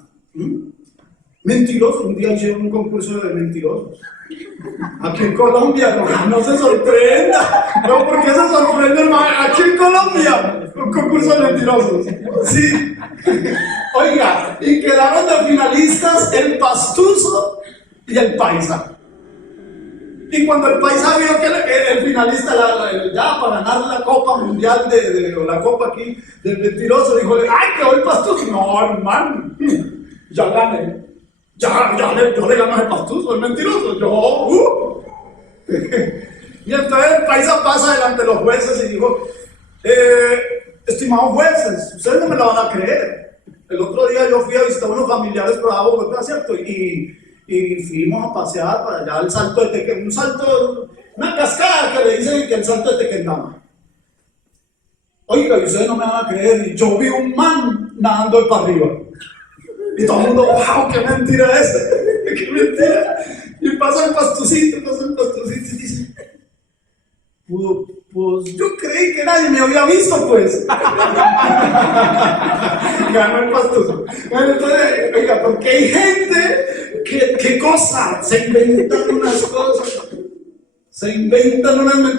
Mentirosos, un día hicieron un concurso de mentirosos. Aquí en Colombia, no se sorprenda. No, ¿por qué se sorprende, hermano? Aquí en Colombia, un concurso de mentirosos. Sí. Oiga, y quedaron de finalistas el Pastuso y el Paisa. Y cuando el Paisa vio que el finalista, ya para ganar la Copa Mundial o la Copa aquí del mentiroso, dijo, ¡ay, quedó el Pastuso! No, hermano, ya gané. Yo le gano al Pastuso, el mentiroso. Y entonces el Paisa pasa delante de los jueces y dijo, estimados jueces, ustedes no me lo van a creer. El otro día yo fui a visitar a unos familiares por Bogotá, ¿cierto? Y fuimos a pasear para allá al salto de Tequendama, una cascada que le dicen que el salto de Tequendama. Oiga, y ustedes no me van a creer, y yo vi un man nadando para arriba. Y todo el mundo, wow, qué mentira es, qué mentira. Y pasa el pastucito y dice, pues yo creí que nadie me había visto, pues. Ganó el pastuso. Entonces, oiga, porque hay gente que cosa, se inventan unas cosas.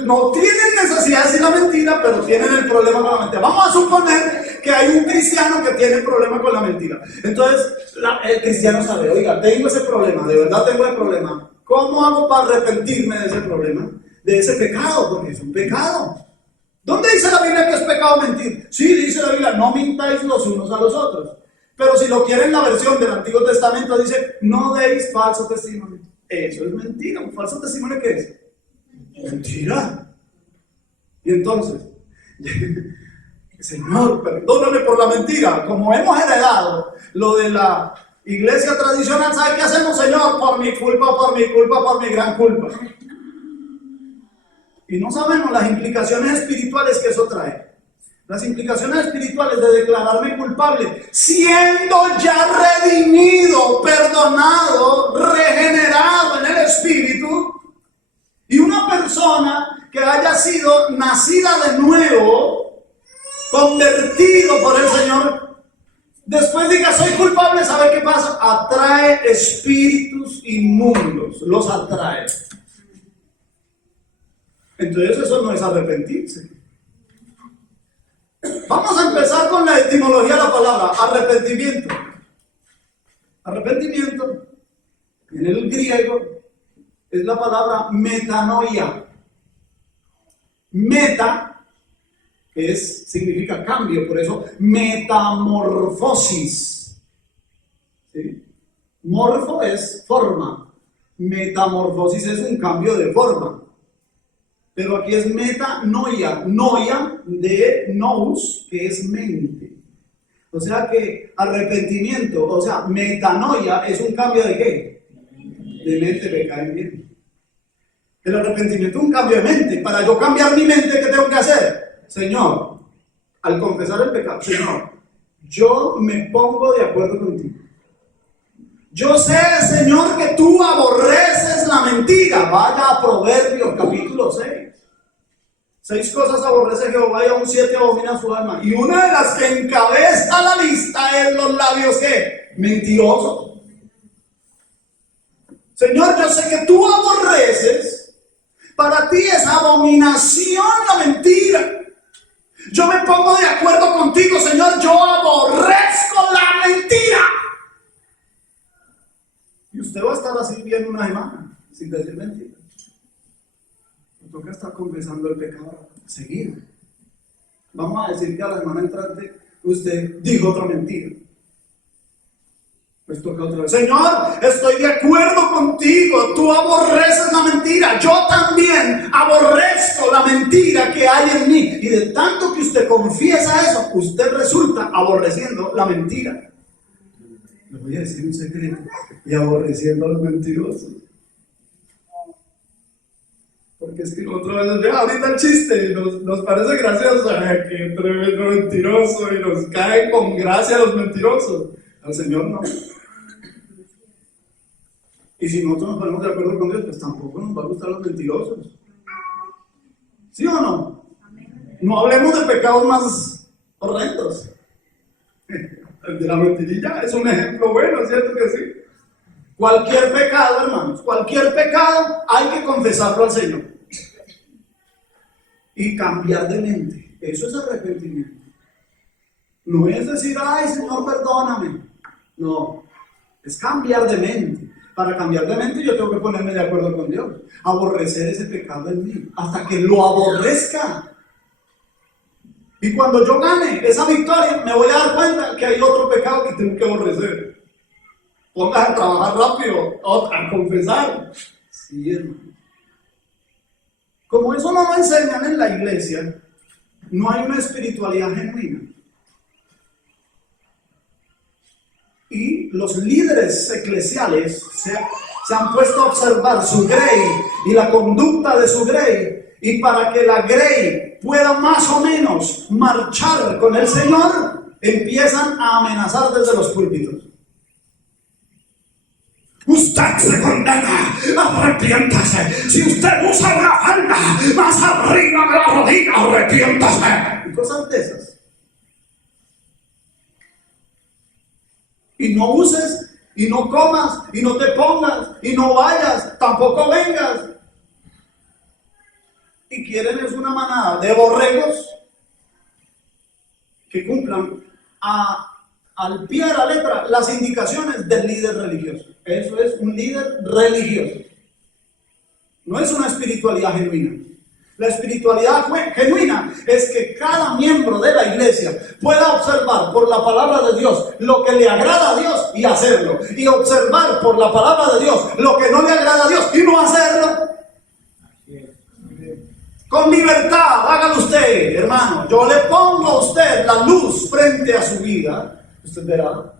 No tienen necesidad de decir la mentira, pero tienen el problema con la mentira. Vamos a suponer que hay un cristiano que tiene problema con la mentira. Entonces, el cristiano sabe, oiga, tengo ese problema, de verdad tengo el problema. ¿Cómo hago para arrepentirme de ese problema? De ese pecado, porque es un pecado. ¿Dónde dice la Biblia que es pecado mentir? Sí, dice la Biblia, no mintáis los unos a los otros. Pero si lo quieren la versión del Antiguo Testamento, dice, no deis falso testimonio. Eso es mentira. ¿Un falso testimonio qué es? Mentira. Y entonces, Señor, perdóname por la mentira. Como hemos heredado lo de la iglesia tradicional, ¿sabe qué hacemos, Señor? Por mi culpa, por mi gran culpa. Y no sabemos las implicaciones espirituales que eso trae. Las implicaciones espirituales de declararme culpable, siendo ya redimido, perdonado, regenerado en el espíritu. Y una persona que haya sido nacida de nuevo, convertido por el Señor, después diga soy culpable, ¿sabe qué pasa? Atrae espíritus inmundos, los atrae. Entonces eso no es arrepentirse. Vamos a empezar con la etimología de la palabra, arrepentimiento. Arrepentimiento, en el griego, es la palabra metanoia. Meta, que significa cambio, por eso metamorfosis. ¿Sí? Morfo es forma, metamorfosis es un cambio de forma. Pero aquí es metanoia, noia de nous, que es mente. O sea que arrepentimiento, o sea, metanoia es un cambio de ¿qué? de mente me cae bien. El arrepentimiento es un cambio de mente. Para yo cambiar mi mente, ¿qué tengo que hacer? Señor, al confesar el pecado, Señor, yo me pongo de acuerdo contigo. Yo sé, Señor, que tú aborreces la mentira. Vaya a Proverbios capítulo 6. 6 cosas aborrece Jehová y aún 7 abomina su alma. Y una de las que encabeza la lista es los labios, ¿qué? Mentirosos. Señor, yo sé que tú aborreces. Para ti es abominación la mentira. Yo me pongo de acuerdo contigo, Señor. Yo aborrezco la mentira. Y usted va a estar así bien una semana, sin decir mentiras. Me toca estar confesando el pecado seguido. Vamos a decir que a la semana entrante usted dijo otra mentira. Pues toca otra vez. Señor, estoy de acuerdo contigo. Tú aborreces la mentira. Yo también aborrezco la mentira que hay en mí. Y de tanto que usted confiesa eso, usted resulta aborreciendo la mentira. Le voy a decir un secreto. Y aborreciendo a los mentirosos. Porque es que nosotros a veces vemos ahorita el chiste y nos parece gracioso. Que tremendo mentiroso. Y nos cae con gracia los mentirosos. Al Señor no. Y si nosotros nos ponemos de acuerdo con Dios, pues tampoco nos va a gustar los mentirosos. ¿Sí o no? No hablemos de pecados más horrendos. El de la mentirilla es un ejemplo bueno, ¿cierto que sí? Cualquier pecado, hermanos, cualquier pecado hay que confesarlo al Señor. Y cambiar de mente. Eso es arrepentimiento. No es decir, ay, Señor, perdóname. No, es cambiar de mente. Para cambiar de mente yo tengo que ponerme de acuerdo con Dios. Aborrecer ese pecado en mí. Hasta que lo aborrezca. Y cuando yo gane esa victoria, me voy a dar cuenta que hay otro pecado que tengo que aborrecer. Pongas a trabajar rápido, a confesar. Sí, hermano. Como eso no lo enseñan en la iglesia, no hay una espiritualidad genuina. Y los líderes eclesiales se han puesto a observar su grey y la conducta de su grey. Y para que la grey pueda más o menos marchar con el Señor, empiezan a amenazar desde los púlpitos. Usted se condena, arrepiéntase. Si usted usa una falda más arriba de la rodilla, arrepiéntase. Y cosas de esas. Y no uses, y no comas, y no te pongas, y no vayas, tampoco vengas. Y quieren es una manada de borregos que cumplan al pie de la letra las indicaciones del líder religioso. Eso es un líder religioso. No es una espiritualidad genuina. La espiritualidad genuina es que cada miembro de la iglesia pueda observar por la palabra de Dios lo que le agrada a Dios y hacerlo. Y observar por la palabra de Dios lo que no le agrada a Dios y no hacerlo. Con libertad, hágalo usted, hermano. Yo le pongo a usted la luz frente a su vida. Usted verá.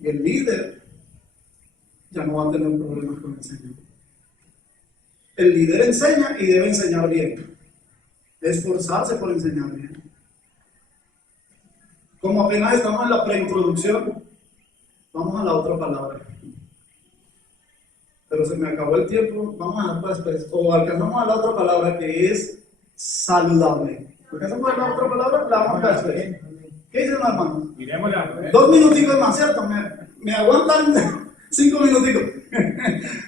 Y el líder ya no va a tener problemas con el Señor. El líder enseña y debe enseñar bien. Esforzarse por enseñar bien. Como apenas estamos en la preintroducción, vamos a la otra palabra. Pero se me acabó el tiempo, vamos a dar después. O alcanzamos a la otra palabra que es saludable. ¿Alcanzamos a la otra palabra? La vamos a después. ¿Qué dicen los hermanos? Miremosla. 2 minuticos más, ¿cierto? ¿Me aguantan 5 minuticos?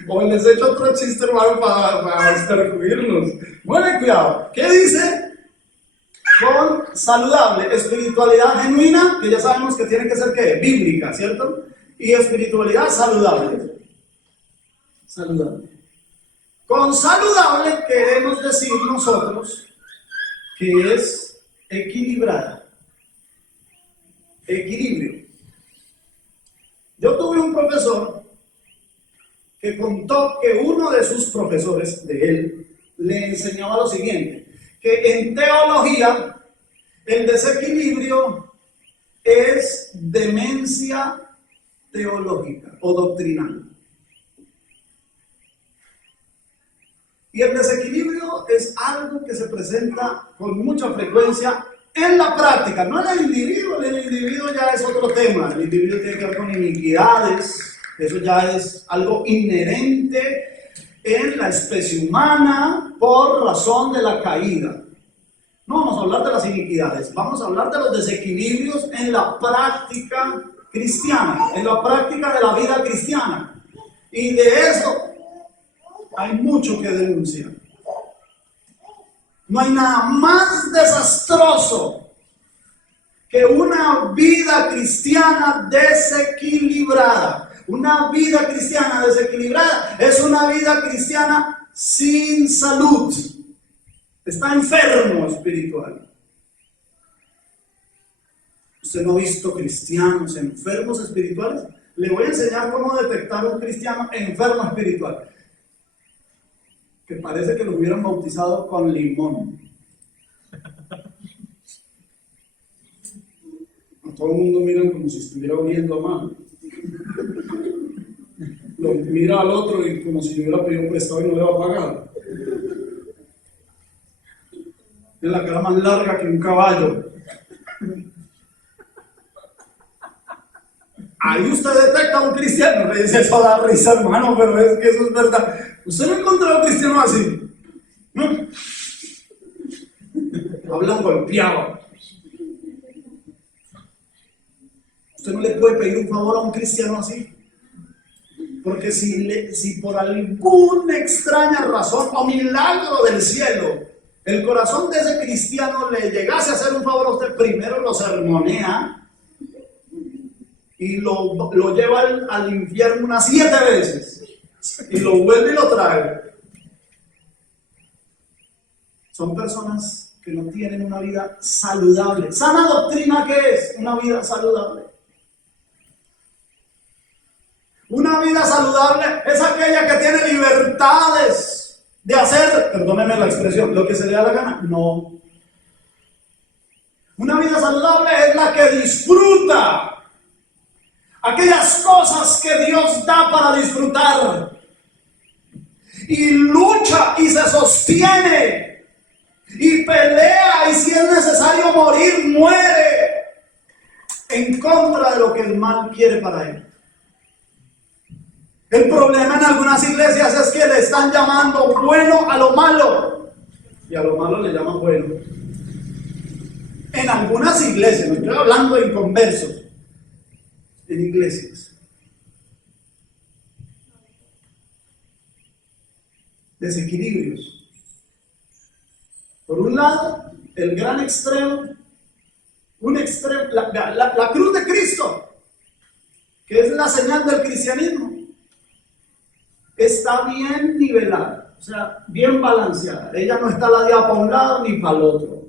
O les he hecho otro chiste, hermano, para estarcuirnos. Bueno, cuidado. ¿Qué dice? Con saludable, espiritualidad genuina, que ya sabemos que tiene que ser, ¿qué? Bíblica, ¿cierto? Y espiritualidad saludable. Saludable. Con saludable queremos decir nosotros que es equilibrada. Equilibrio. Yo tuve un profesor que contó que uno de sus profesores de él le enseñaba lo siguiente, que en teología el desequilibrio es demencia teológica o doctrinal. Y el desequilibrio es algo que se presenta con mucha frecuencia en la práctica, no en el individuo. El individuo ya es otro tema. El individuo tiene que ver con iniquidades, eso ya es algo inherente en la especie humana por razón de la caída. No vamos a hablar de las iniquidades, vamos a hablar de los desequilibrios en la práctica cristiana, en la práctica de la vida cristiana. Y de eso hay mucho que denunciar. No hay nada más desastroso que una vida cristiana desequilibrada. Una vida cristiana desequilibrada es una vida cristiana sin salud. Está enfermo espiritual. ¿Usted no ha visto cristianos enfermos espirituales? Le voy a enseñar cómo detectar un cristiano enfermo espiritual. Que parece que lo hubieran bautizado con limón. A todo el mundo miran como si estuviera oliendo a mal. Lo mira al otro y como si le hubiera pedido prestado y no le va a pagar. Tiene la cara más larga que un caballo. Ahí usted detecta a un cristiano. Le dice, eso da risa, hermano, pero es que eso es verdad. ¿Usted no encontró a un cristiano así? ¿No? Hablan golpeado. Usted no le puede pedir un favor a un cristiano así. Porque si por alguna extraña razón o milagro del cielo el corazón de ese cristiano le llegase a hacer un favor a usted, primero lo sermonea y lo lleva al infierno unas 7 veces y lo vuelve y lo trae. Son personas que no tienen una vida saludable. ¿Sana doctrina qué es? Una vida saludable. Una vida saludable es aquella que tiene libertades de hacer, perdónenme la expresión, lo que se le da la gana. No. Una vida saludable es la que disfruta aquellas cosas que Dios da para disfrutar. Y lucha y se sostiene. Y pelea y si es necesario morir, muere. En contra de lo que el mal quiere para él. El problema en algunas iglesias es que le están llamando bueno a lo malo. Y a lo malo le llaman bueno. En algunas iglesias, no estoy hablando de inconversos. En iglesias. Desequilibrios. Por un lado, el gran extremo. Un extremo, la cruz de Cristo, que es la señal del cristianismo. Está bien nivelada, o sea, bien balanceada. Ella no está ladeada para un lado ni para el otro.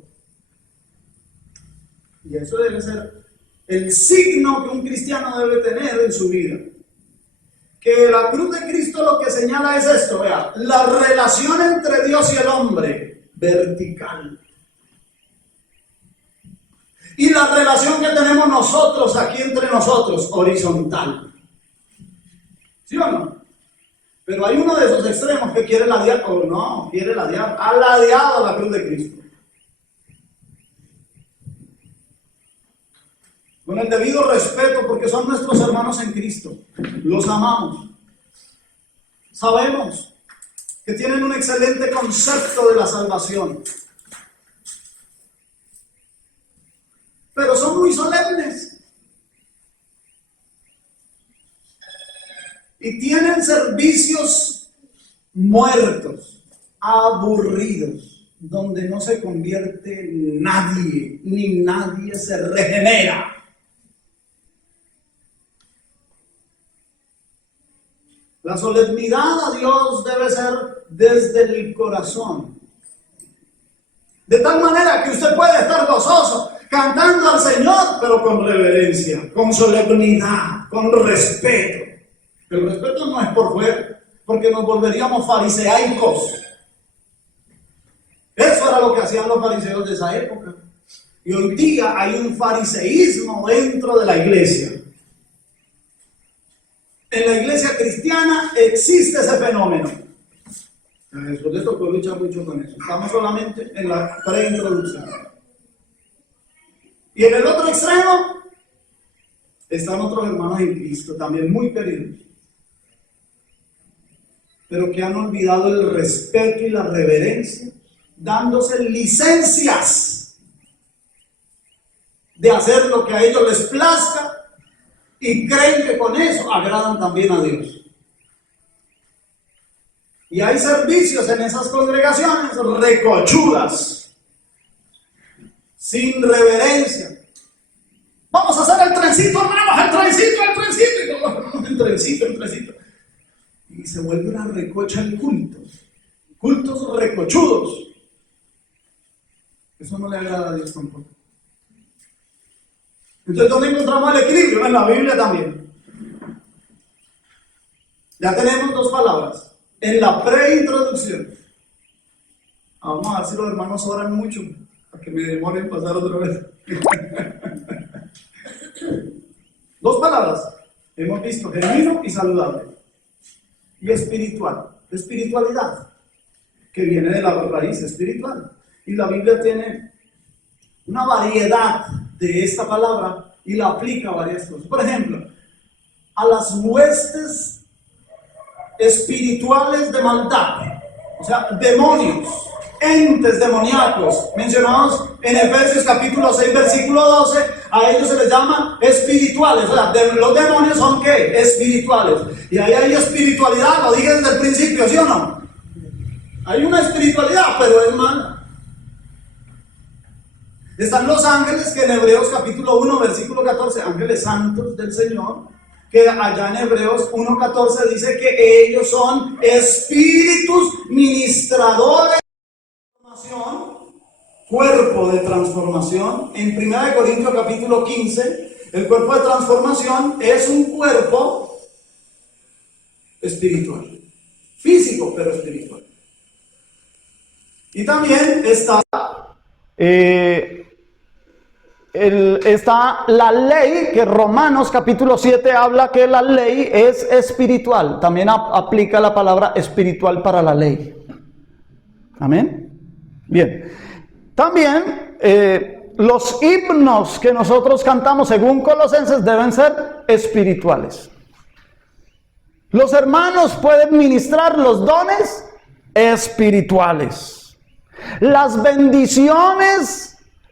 Y eso debe ser el signo que un cristiano debe tener en su vida. Que la cruz de Cristo lo que señala es esto, vea, la relación entre Dios y el hombre, vertical. Y la relación que tenemos nosotros aquí entre nosotros, horizontal. ¿Sí o no? Pero hay uno de esos extremos que quiere ladear, o no, quiere ladear, ha ladeado la cruz de Cristo. Con el debido respeto, porque son nuestros hermanos en Cristo. Los amamos. Sabemos que tienen un excelente concepto de la salvación. Pero son muy solemnes. Y tienen servicios muertos, aburridos, donde no se convierte nadie, ni nadie se regenera. La solemnidad a Dios debe ser desde el corazón. De tal manera que usted puede estar gozoso, cantando al Señor, pero con reverencia, con solemnidad, con respeto. El respeto no es por fuera, porque nos volveríamos fariseaicos. Eso era lo que hacían los fariseos de esa época. Y hoy día hay un fariseísmo dentro de la iglesia. En la iglesia cristiana existe ese fenómeno. A Jesús le tocó luchar mucho con eso. Estamos solamente en la preintroducción. Y en el otro extremo están otros hermanos en Cristo, también muy queridos, pero que han olvidado el respeto y la reverencia, dándose licencias de hacer lo que a ellos les plazca y creen que con eso agradan también a Dios. Y hay servicios en esas congregaciones recochudas, sin reverencia. Vamos a hacer el trencito, hermanos, el trencito, y todos el trencito. Y se vuelve una recocha en cultos recochudos. Eso no le agrada a Dios tampoco. Entonces, ¿dónde encontramos el equilibrio? En la Biblia también. Ya tenemos dos palabras. En la preintroducción. Vamos a ver si los hermanos oran mucho, para que me demoren pasar otra vez. Dos palabras. Hemos visto genuino y saludable. Y espiritual. Espiritualidad, que viene de la raíz espiritual. Y la Biblia tiene una variedad de esta palabra y la aplica a varias cosas. Por ejemplo, a las huestes espirituales de maldad, o sea, demonios, entes demoníacos, mencionados en Efesios capítulo 6, versículo 12, a ellos se les llama espirituales. O sea, los demonios son ¿qué? Espirituales. Y ahí hay espiritualidad, lo dije desde el principio, ¿sí o no? Hay una espiritualidad, pero es mala. Están los ángeles, que en Hebreos capítulo 1, versículo 14, ángeles santos del Señor, que allá en Hebreos 1:14 dice que ellos son espíritus ministradores de transformación, cuerpo de transformación. En 1 Corintios capítulo 15, el cuerpo de transformación es un cuerpo espiritual, físico pero espiritual. Y también está está la ley, que Romanos capítulo 7 habla que la ley es espiritual. También aplica la palabra espiritual para la ley. Amén. Bien. También los himnos que nosotros cantamos según Colosenses deben ser espirituales. Los hermanos pueden ministrar los dones espirituales. Las bendiciones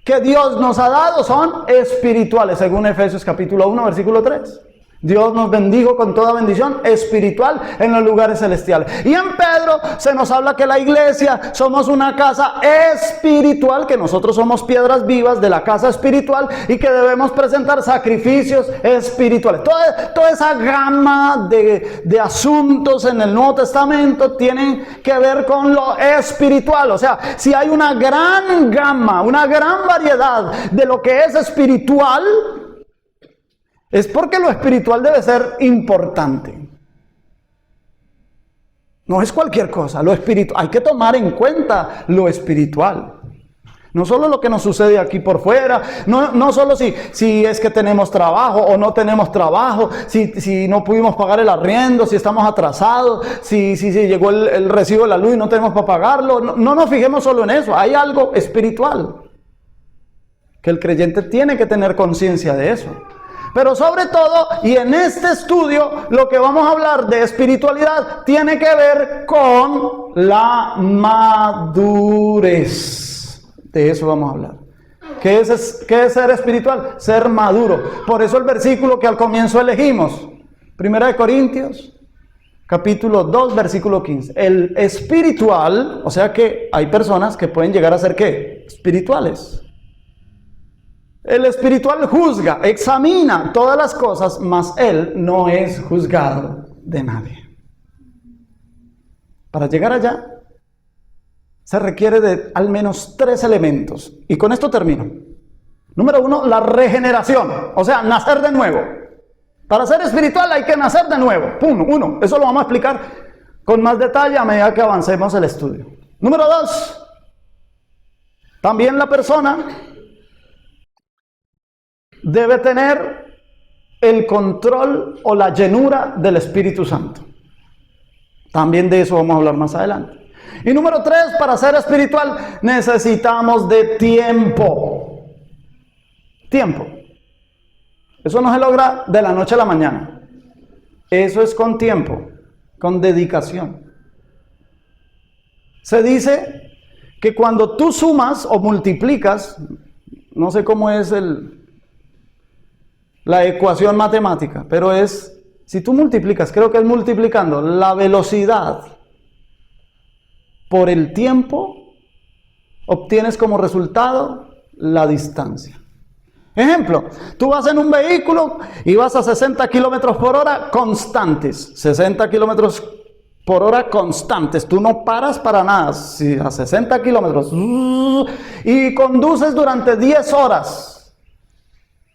que Dios nos ha dado son espirituales, según Efesios capítulo 1, versículo 3. Dios nos bendijo con toda bendición espiritual en los lugares celestiales. Y en Pedro se nos habla que la iglesia somos una casa espiritual, que nosotros somos piedras vivas de la casa espiritual y que debemos presentar sacrificios espirituales. Toda esa gama de asuntos en el Nuevo Testamento tienen que ver con lo espiritual. O sea, si hay una gran gama, una gran variedad de lo que es espiritual, es porque lo espiritual debe ser importante. No es cualquier cosa, lo espiritual. Hay que tomar en cuenta lo espiritual. No solo lo que nos sucede aquí por fuera, no solo si es que tenemos trabajo o no tenemos trabajo, si no pudimos pagar el arriendo, si estamos atrasados, si llegó el recibo de la luz y no tenemos para pagarlo. No nos fijemos solo en eso, hay algo espiritual. Que el creyente tiene que tener conciencia de eso. Pero sobre todo, y en este estudio, lo que vamos a hablar de espiritualidad tiene que ver con la madurez. De eso vamos a hablar. ¿Qué es ser espiritual? Ser maduro. Por eso el versículo que al comienzo elegimos, 1 Corintios, capítulo 2, versículo 15. El espiritual, o sea que hay personas que pueden llegar a ser ¿qué? Espirituales. El espiritual juzga, examina todas las cosas, mas él no es juzgado de nadie. Para llegar allá, se requiere de al menos 3 elementos. Y con esto termino. Número 1, la regeneración, o sea, nacer de nuevo. Para ser espiritual hay que nacer de nuevo. Uno. Eso lo vamos a explicar con más detalle a medida que avancemos el estudio. Número 2, también la persona debe tener el control o la llenura del Espíritu Santo. También de eso vamos a hablar más adelante. Y número 3, para ser espiritual necesitamos de tiempo. Tiempo. Eso no se logra de la noche a la mañana. Eso es con tiempo, con dedicación. Se dice que cuando tú sumas o multiplicas, no sé cómo es la ecuación matemática, pero si tú multiplicas, creo que es multiplicando la velocidad por el tiempo, obtienes como resultado la distancia. Ejemplo, tú vas en un vehículo y vas a 60 kilómetros por hora constantes, 60 kilómetros por hora constantes, tú no paras para nada, si a 60 kilómetros, y conduces durante 10 horas,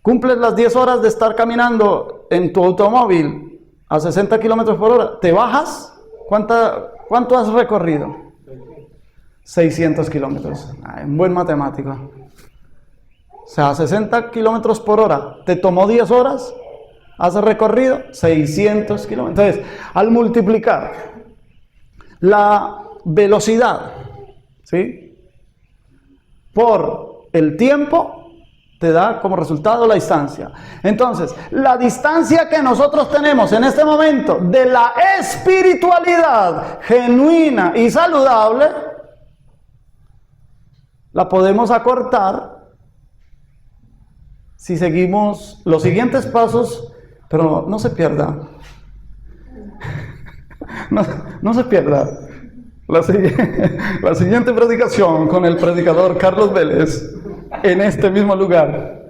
cumples las 10 horas de estar caminando en tu automóvil a 60 kilómetros por hora, ¿te bajas? ¿Cuánto has recorrido? 600 kilómetros. Un buen matemático. O sea, a 60 kilómetros por hora, ¿te tomó 10 horas? ¿Has recorrido? 600 kilómetros. Entonces, al multiplicar la velocidad, ¿sí?, por el tiempo, te da como resultado la distancia. Entonces, la distancia que nosotros tenemos en este momento de la espiritualidad genuina y saludable, la podemos acortar si seguimos los siguientes pasos, pero no se pierda. No se pierda la siguiente predicación con el predicador Carlos Vélez en este mismo lugar.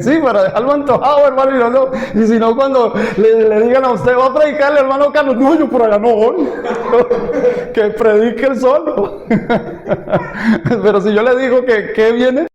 Sí, para dejarlo antojado, hermano, y si no, cuando le digan a usted, va a predicarle, hermano Carlos, no, yo por allá no voy, que predique él solo. Pero si yo le digo que viene